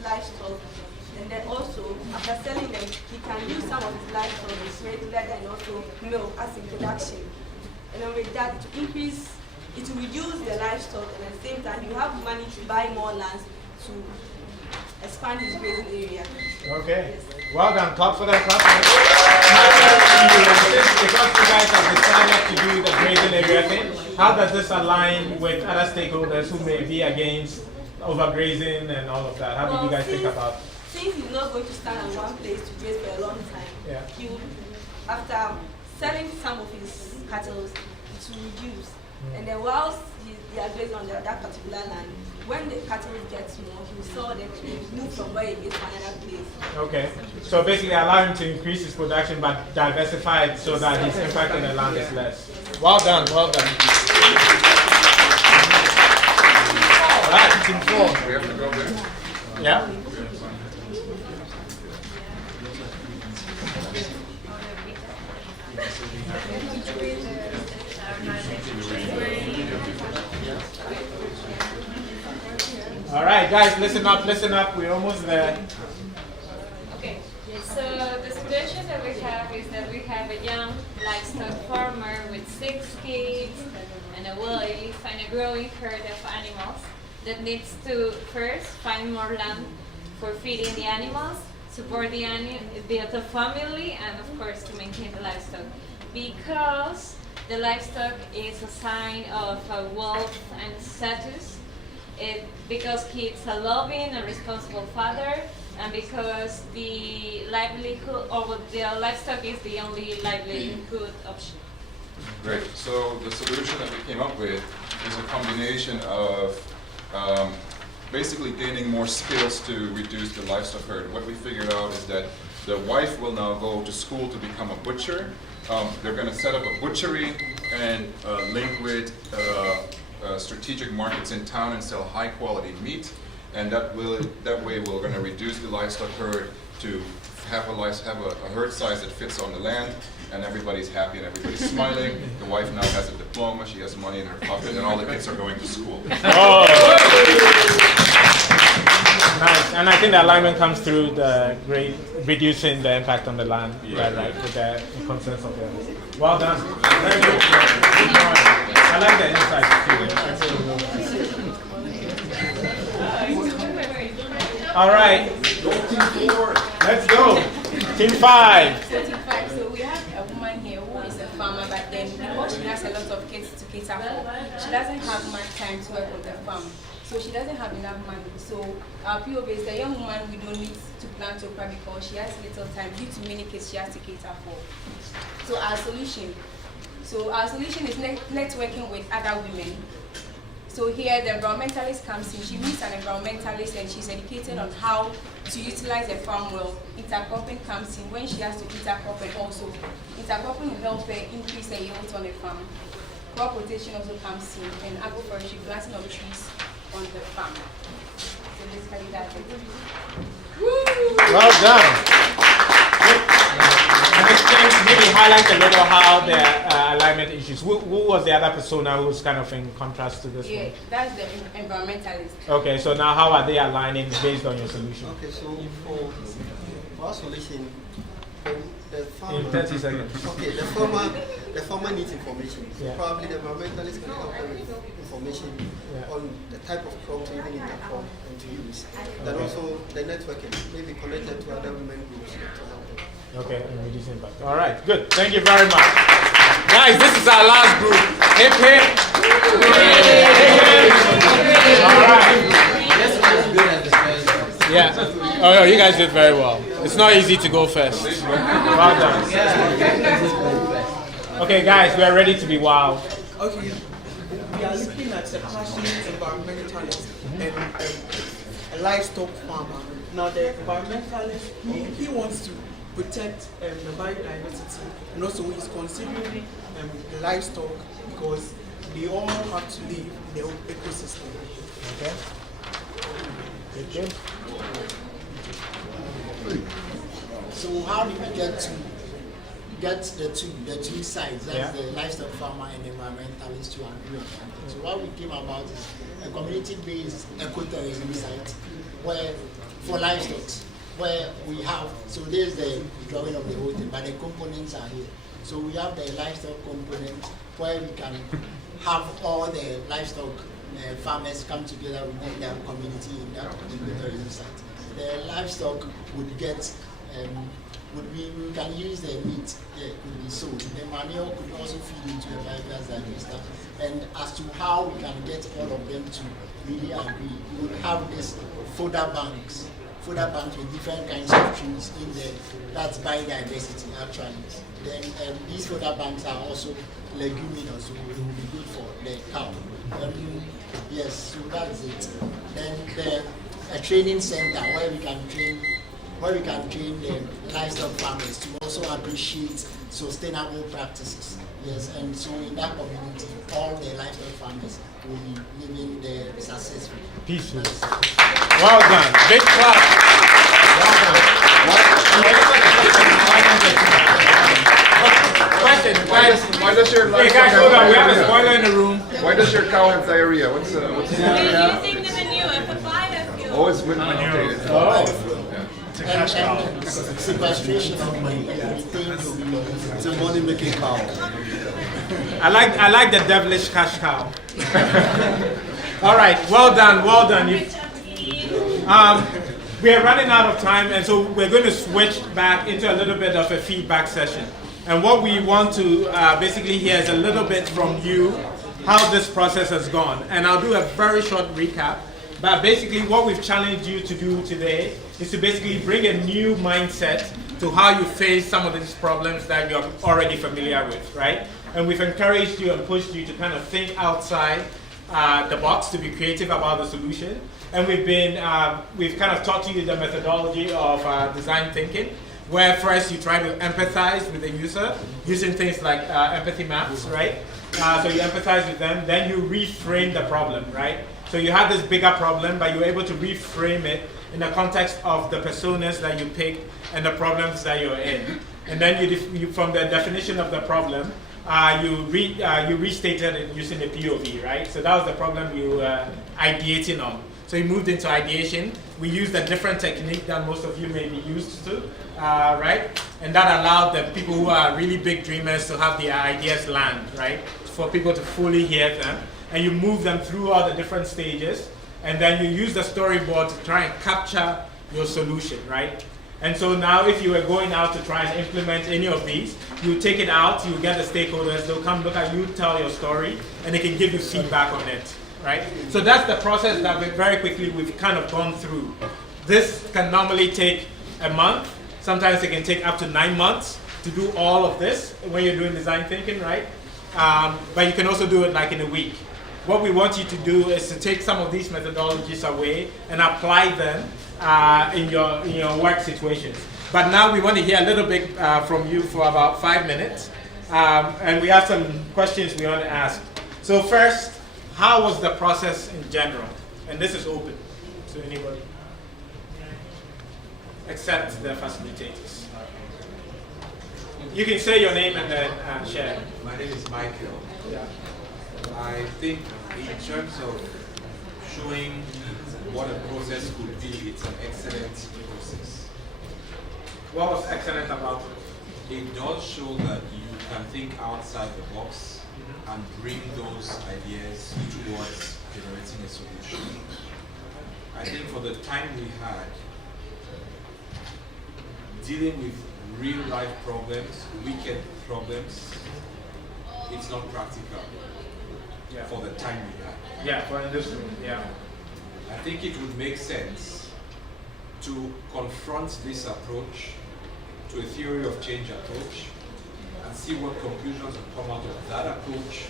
livestock, and then also after selling them, he can use some of his livestock to create leather and also milk as in production. And then with that, it will reduce the livestock, and at the same time, you have money to buy more land to expand his grazing area. Okay. Well done. Clap for that. Clap for that. Because you guys have decided to do the grazing area thing, how does this align with other stakeholders who may be against overgrazing and all of that? How do you guys think about it? Since he's not going to stand in one place to graze for a long time, he will, after selling some of his cattle, it will reduce. And then whilst they are grazing on that particular land, when the cattle get more, he will sell them to move from where he is to another place. Okay. So basically allow him to increase his production but diversify it so that his impact on the land is less. Well done, well done. All right, team 4. We have to go there? Yeah. All right, guys, listen up, we're almost there. Okay, so the situation that we have is that we have a young livestock farmer with 6 kids and a wife and a growing herd of animals that needs to first find more land for feeding the animals. So support the family, and of course to maintain the livestock, because the livestock is a sign of wealth and status. Because he's a loving and responsible father, and because the livelihood or the livestock is the only livelihood option. Great. So the solution that we came up with is a combination of basically gaining more skills to reduce the livestock herd. What we figured out is that the wife will now go to school to become a butcher. They're going to set up a butchery and link with strategic markets in town and sell high quality meat. And that way we're going to reduce the livestock herd to have a herd size that fits on the land, and everybody's happy and everybody's smiling. The wife now has a diploma, she has money in her pocket, and all the kids are going to school. Oh. Nice, and I think the alignment comes through the great reducing the impact on the land, right, with the consensus of the. Well done. Very good. I like the insights too. All right. Let's go. Team 5. So team 5. So we have a woman here who is a farmer, but then because she has a lot of kids to cater for, she doesn't have much time to work on the farm. So she doesn't have enough money. So our POV is the young woman we don't need to plant okra because she has little time due to many kids she has to cater for. So our solution is networking with other women. So here the environmentalist comes in. She meets an environmentalist and she's educated on how to utilize the farm well. Intercropping comes in when she has to intercrop, and also intercropping will help her increase her yield on the farm. Crop rotation also comes in, and agroforestry, planting of trees on the farm. So basically that's it. Woo! Well done. And explain, maybe highlight a little how the alignment issues. Who was the other persona who was kind of in contrast to this one? Yeah, that's the environmentalist. Okay, so now how are they aligning based on your solution? Okay, so for our solution, the farmer, in 30 seconds. Okay, the farmer needs information. So probably the environmentalist can help them with information on the type of crop to even intercrop and to use. Then also the networking, maybe connected to other women groups to help them. Okay, and reduce impact. All right, good. Thank you very much. Guys, this is our last group. Hip hip. All right. Yeah. Oh, no, you guys did very well. It's not easy to go first. Well done. Okay, guys, we are ready to be wild. Okay. We are looking at a passionate environmentalist and a livestock farmer. Now, the environmentalist, he wants to protect the biodiversity, and also he's considering the livestock because they all have to live in their own ecosystem. Okay. Good. So how did we get the two sides, that's the livestock farmer and the environmentalist, to agree on something? So what we came about is a community-based ecotourism site where for livestock, where we have, so there's the drawing of the whole thing, but the components are here. So we have the livestock component where we can have all the livestock farmers come together within their community in that ecotourism site. The livestock would get, we can use the meat could be sold. The manure could also feed into the biogas digester. And as to how we can get all of them to really agree, we would have these fodder banks with different kinds of trees in there. That's biodiversity actually. Then these fodder banks are also leguminous, so it will be good for the cow. Yes, so that's it. Then a training center where we can train the livestock farmers to also appreciate sustainable practices. Yes, and so in that community, all the livestock farmers will be living there successfully. Peaceful. Well done. Big clap. Well done. Why does your hey guys, hold on. We have a spoiler in the room. Why does your cow have diarrhea? What's We're using the manure for biofuel. Oh, it's with manure. It's a cash cow. Sequestration of money. It's a money making cow. I like the devilish cash cow. All right, well done. we are running out of time, and so we're going to switch back into a little bit of a feedback session. And what we want to basically hear is a little bit from you, how this process has gone. And I'll do a very short recap. But basically what we've challenged you to do today is to basically bring a new mindset to how you face some of these problems that you're already familiar with, right? And we've encouraged you and pushed you to kind of think outside the box, to be creative about the solution. And we've kind of taught you the methodology of design thinking, where first you try to empathize with the user using things like empathy maps, right? So you empathize with them, then you reframe the problem, right? So you have this bigger problem, but you're able to reframe it in the context of the personas that you pick and the problems that you're in. And then you from the definition of the problem, you restated it using the POV, right? So that was the problem you were ideating on. So you moved into ideation. We used a different technique that most of you may be used to, right? And that allowed the people who are really big dreamers to have their ideas land, right? For people to fully hear them. And you move them through all the different stages. And then you use the storyboard to try and capture your solution, right? And so now if you were going out to try and implement any of these, you take it out, you get the stakeholders, they'll come look at you, tell your story, and they can give you feedback on it, right? So that's the process that we've kind of gone through. This can normally take a month. Sometimes it can take up to 9 months to do all of this when you're doing design thinking, right? But you can also do it like in a week. What we want you to do is to take some of these methodologies away and apply them in your work situations. But now we want to hear a little bit from you for about 5 minutes. And we have some questions we want to ask. So first, how was the process in general? And this is open to anybody, except the facilitators. You can say your name and then share. My name is Michael. Yeah. I think in terms of showing what a process could be, it's an excellent process. What was excellent about it? It does show that you can think outside the box and bring those ideas towards generating a solution. I think for the time we had, dealing with real life problems, wicked problems, it's not practical for the time we have. Yeah, for in this room, yeah. I think it would make sense to confront this approach to a theory of change approach and see what conclusions will come out of that approach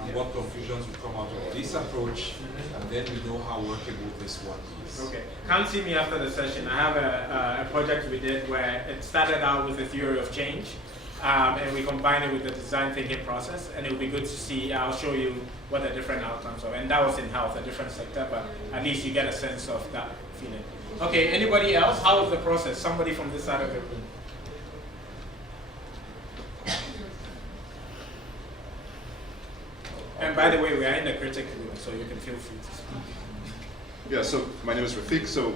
and what conclusions will come out of this approach, and then we know how workable this one is. Okay. Come see me after the session. I have a project we did where it started out with a theory of change, and we combine it with the design thinking process, and it will be good to see. I'll show you what the different outcomes are. And that was in health, a different sector, but at least you get a sense of that feeling. Okay, anybody else? How was the process? Somebody from this side of the room. And by the way, we are in the critic room, so you can feel free to speak. Yeah, so my name is Rafiq. So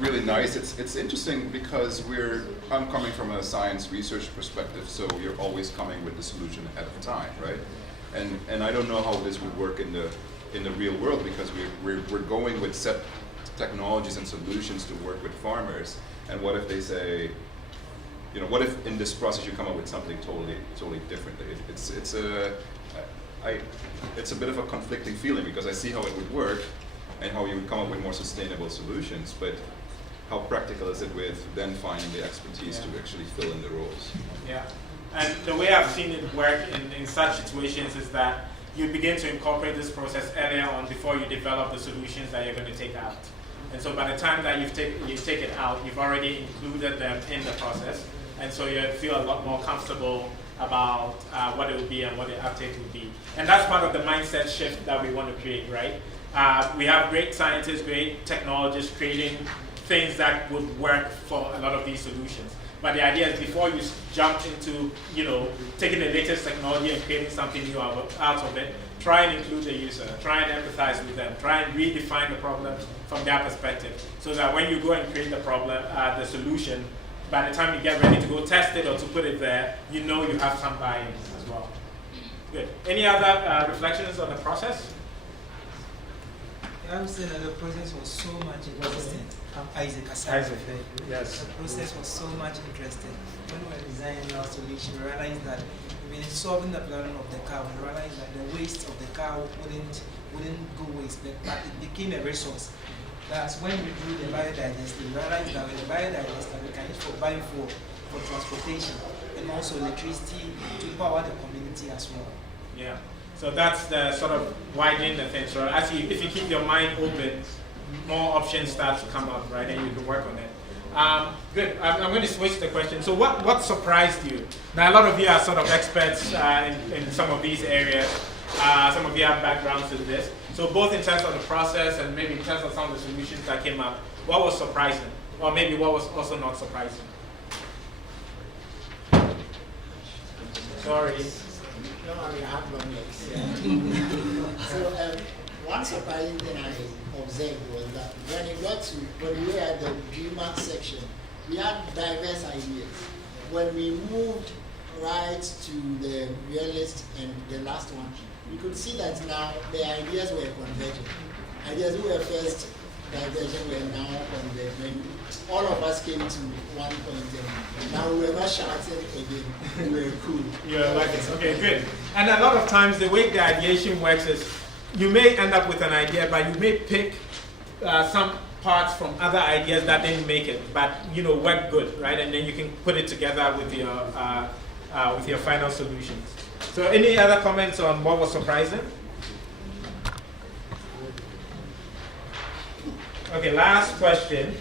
really nice. It's interesting because I'm coming from a science research perspective, so you're always coming with the solution ahead of time, right? And I don't know how this would work in the real world, because we're going with set technologies and solutions to work with farmers. And what if they say, you know, what if in this process you come up with something totally different? It's a bit of a conflicting feeling, because I see how it would work and how you would come up with more sustainable solutions, but how practical is it with then finding the expertise to actually fill in the roles? Yeah, and the way I've seen it work in such situations is that you begin to incorporate this process earlier on before you develop the solutions that you're going to take out. And so by the time that you take it out, you've already included them in the process, and so you feel a lot more comfortable about what it will be and what the uptake will be. And that's part of the mindset shift that we want to create, right? We have great scientists, great technologists creating things that would work for a lot of these solutions. But the idea is, before you jump into, you know, taking the latest technology and creating something new out of it, try and include the user, try and empathize with them, try and redefine the problem from their perspective, so that when you go and create the problem, the solution, by the time you get ready to go test it or to put it there, you know you have some buy-in as well. Good. Any other reflections on the process? I would say that the process was so much interesting. I'm Isaac Asad. Isaac, yes. The process was so much interesting. When we were designing our solution, we realized that when solving the problem of the car, we realized that the waste of the car wouldn't go waste, but it became a resource. That's when we drew the biodigester. We realized that with the biodigester, we can use for biofuel for transportation and also electricity to power the community as well. Yeah. So that's the sort of widening the thing. So if you keep your mind open, more options start to come up, right? And you can work on it. Good. I'm going to switch the question. So what surprised you? Now, a lot of you are sort of experts in some of these areas. Some of you have backgrounds in this. So both in terms of the process and maybe in terms of some of the solutions that came up, what was surprising? Or maybe what was also not surprising? Sorry. No, I mean, I have long legs. So one surprising thing I observed was that when we were at the dreamer section, we had diverse ideas. When we moved right to the realist and the last one, we could see that now the ideas were converging. Ideas who were first diverging were now converging. All of us came to one point and now we were not shouting again. We were cool. Yeah, like it. Okay, good. And a lot of times the way the ideation works is you may end up with an idea, but you may pick some parts from other ideas that didn't make it, but work good, right? And then you can put it together with your final solutions. So any other comments on what was surprising? Okay, last question.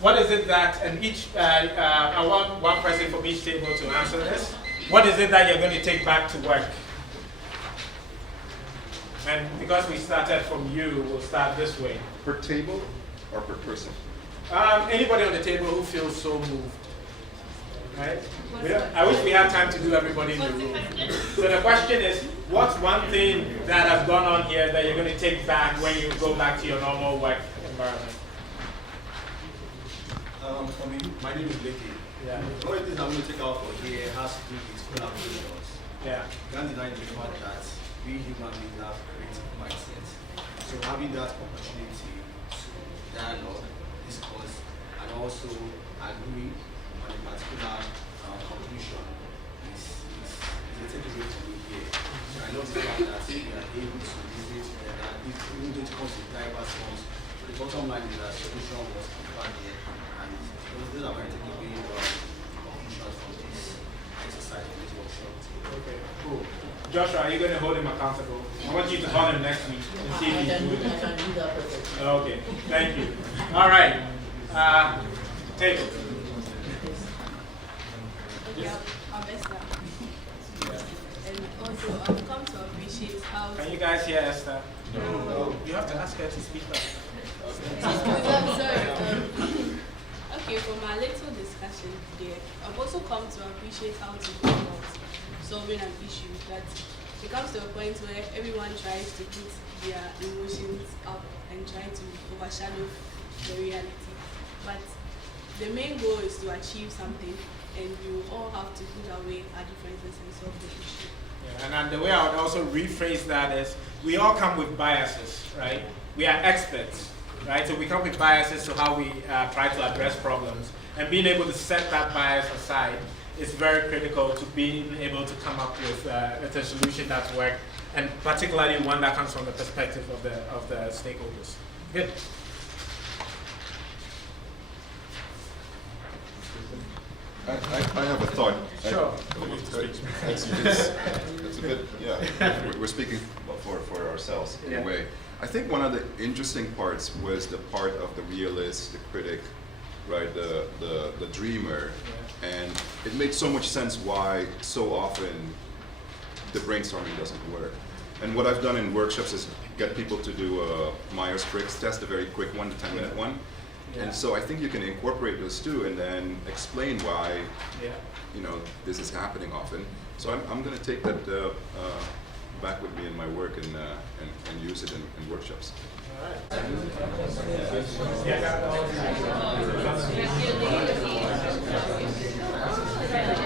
What is it that, and I want one person from each table to answer this. What is it that you're going to take back to work? And because we started from you, we'll start this way. Per table or per person? Anybody on the table who feels so moved. Right? I wish we had time to do everybody in the room. So the question is, what's one thing that has gone on here that you're going to take back when you go back to your normal work environment? For me, my name is Leke. Yeah. One of the things I'm going to take out for here has to do with collaborations. Yeah. Can't deny the fact that we human beings have creative mindsets. So having that opportunity to dialogue, discuss, and also agree on a particular conclusion is a takeaway for me here. So I love the fact that we are able to visit together, even though it comes with diverse forms. So the bottom line is that solution was prepared here, and those are my takeaway conclusions from this exercise, from this workshop. Okay, cool. Joshua, are you going to hold him accountable? I want you to call him next week and see if he's doing it. I can do that perfectly. Okay, thank you. All right, table. Okay, I'm Esther. And also, I've come to appreciate how... Can you guys hear Esther? No. You have to ask her to speak up. I'm sorry. Okay, for my little discussion today, I've also come to appreciate how to go about solving an issue that it comes to a point where everyone tries to put their emotions up and try to overshadow the reality. But the main goal is to achieve something, and we all have to put away our differences and solve the issue. Yeah, and the way I would also rephrase that is, we all come with biases, right? We are experts, right? So we come with biases to how we try to address problems, and being able to set that bias aside is very critical to being able to come up with a solution that's worked, and particularly one that comes from the perspective of the stakeholders. Good. I have a thought. Sure. It's a bit, yeah. We're speaking for ourselves in a way. I think one of the interesting parts was the part of the realist, the critic, right, the dreamer, and it made so much sense why so often the brainstorming doesn't work. And what I've done in workshops is get people to do a Myers-Briggs test, a very quick one, the 10-minute one. Yeah. And so I think you can incorporate those too, and then explain why, this is happening often. So I'm going to take that back with me in my work and use it in workshops. All right.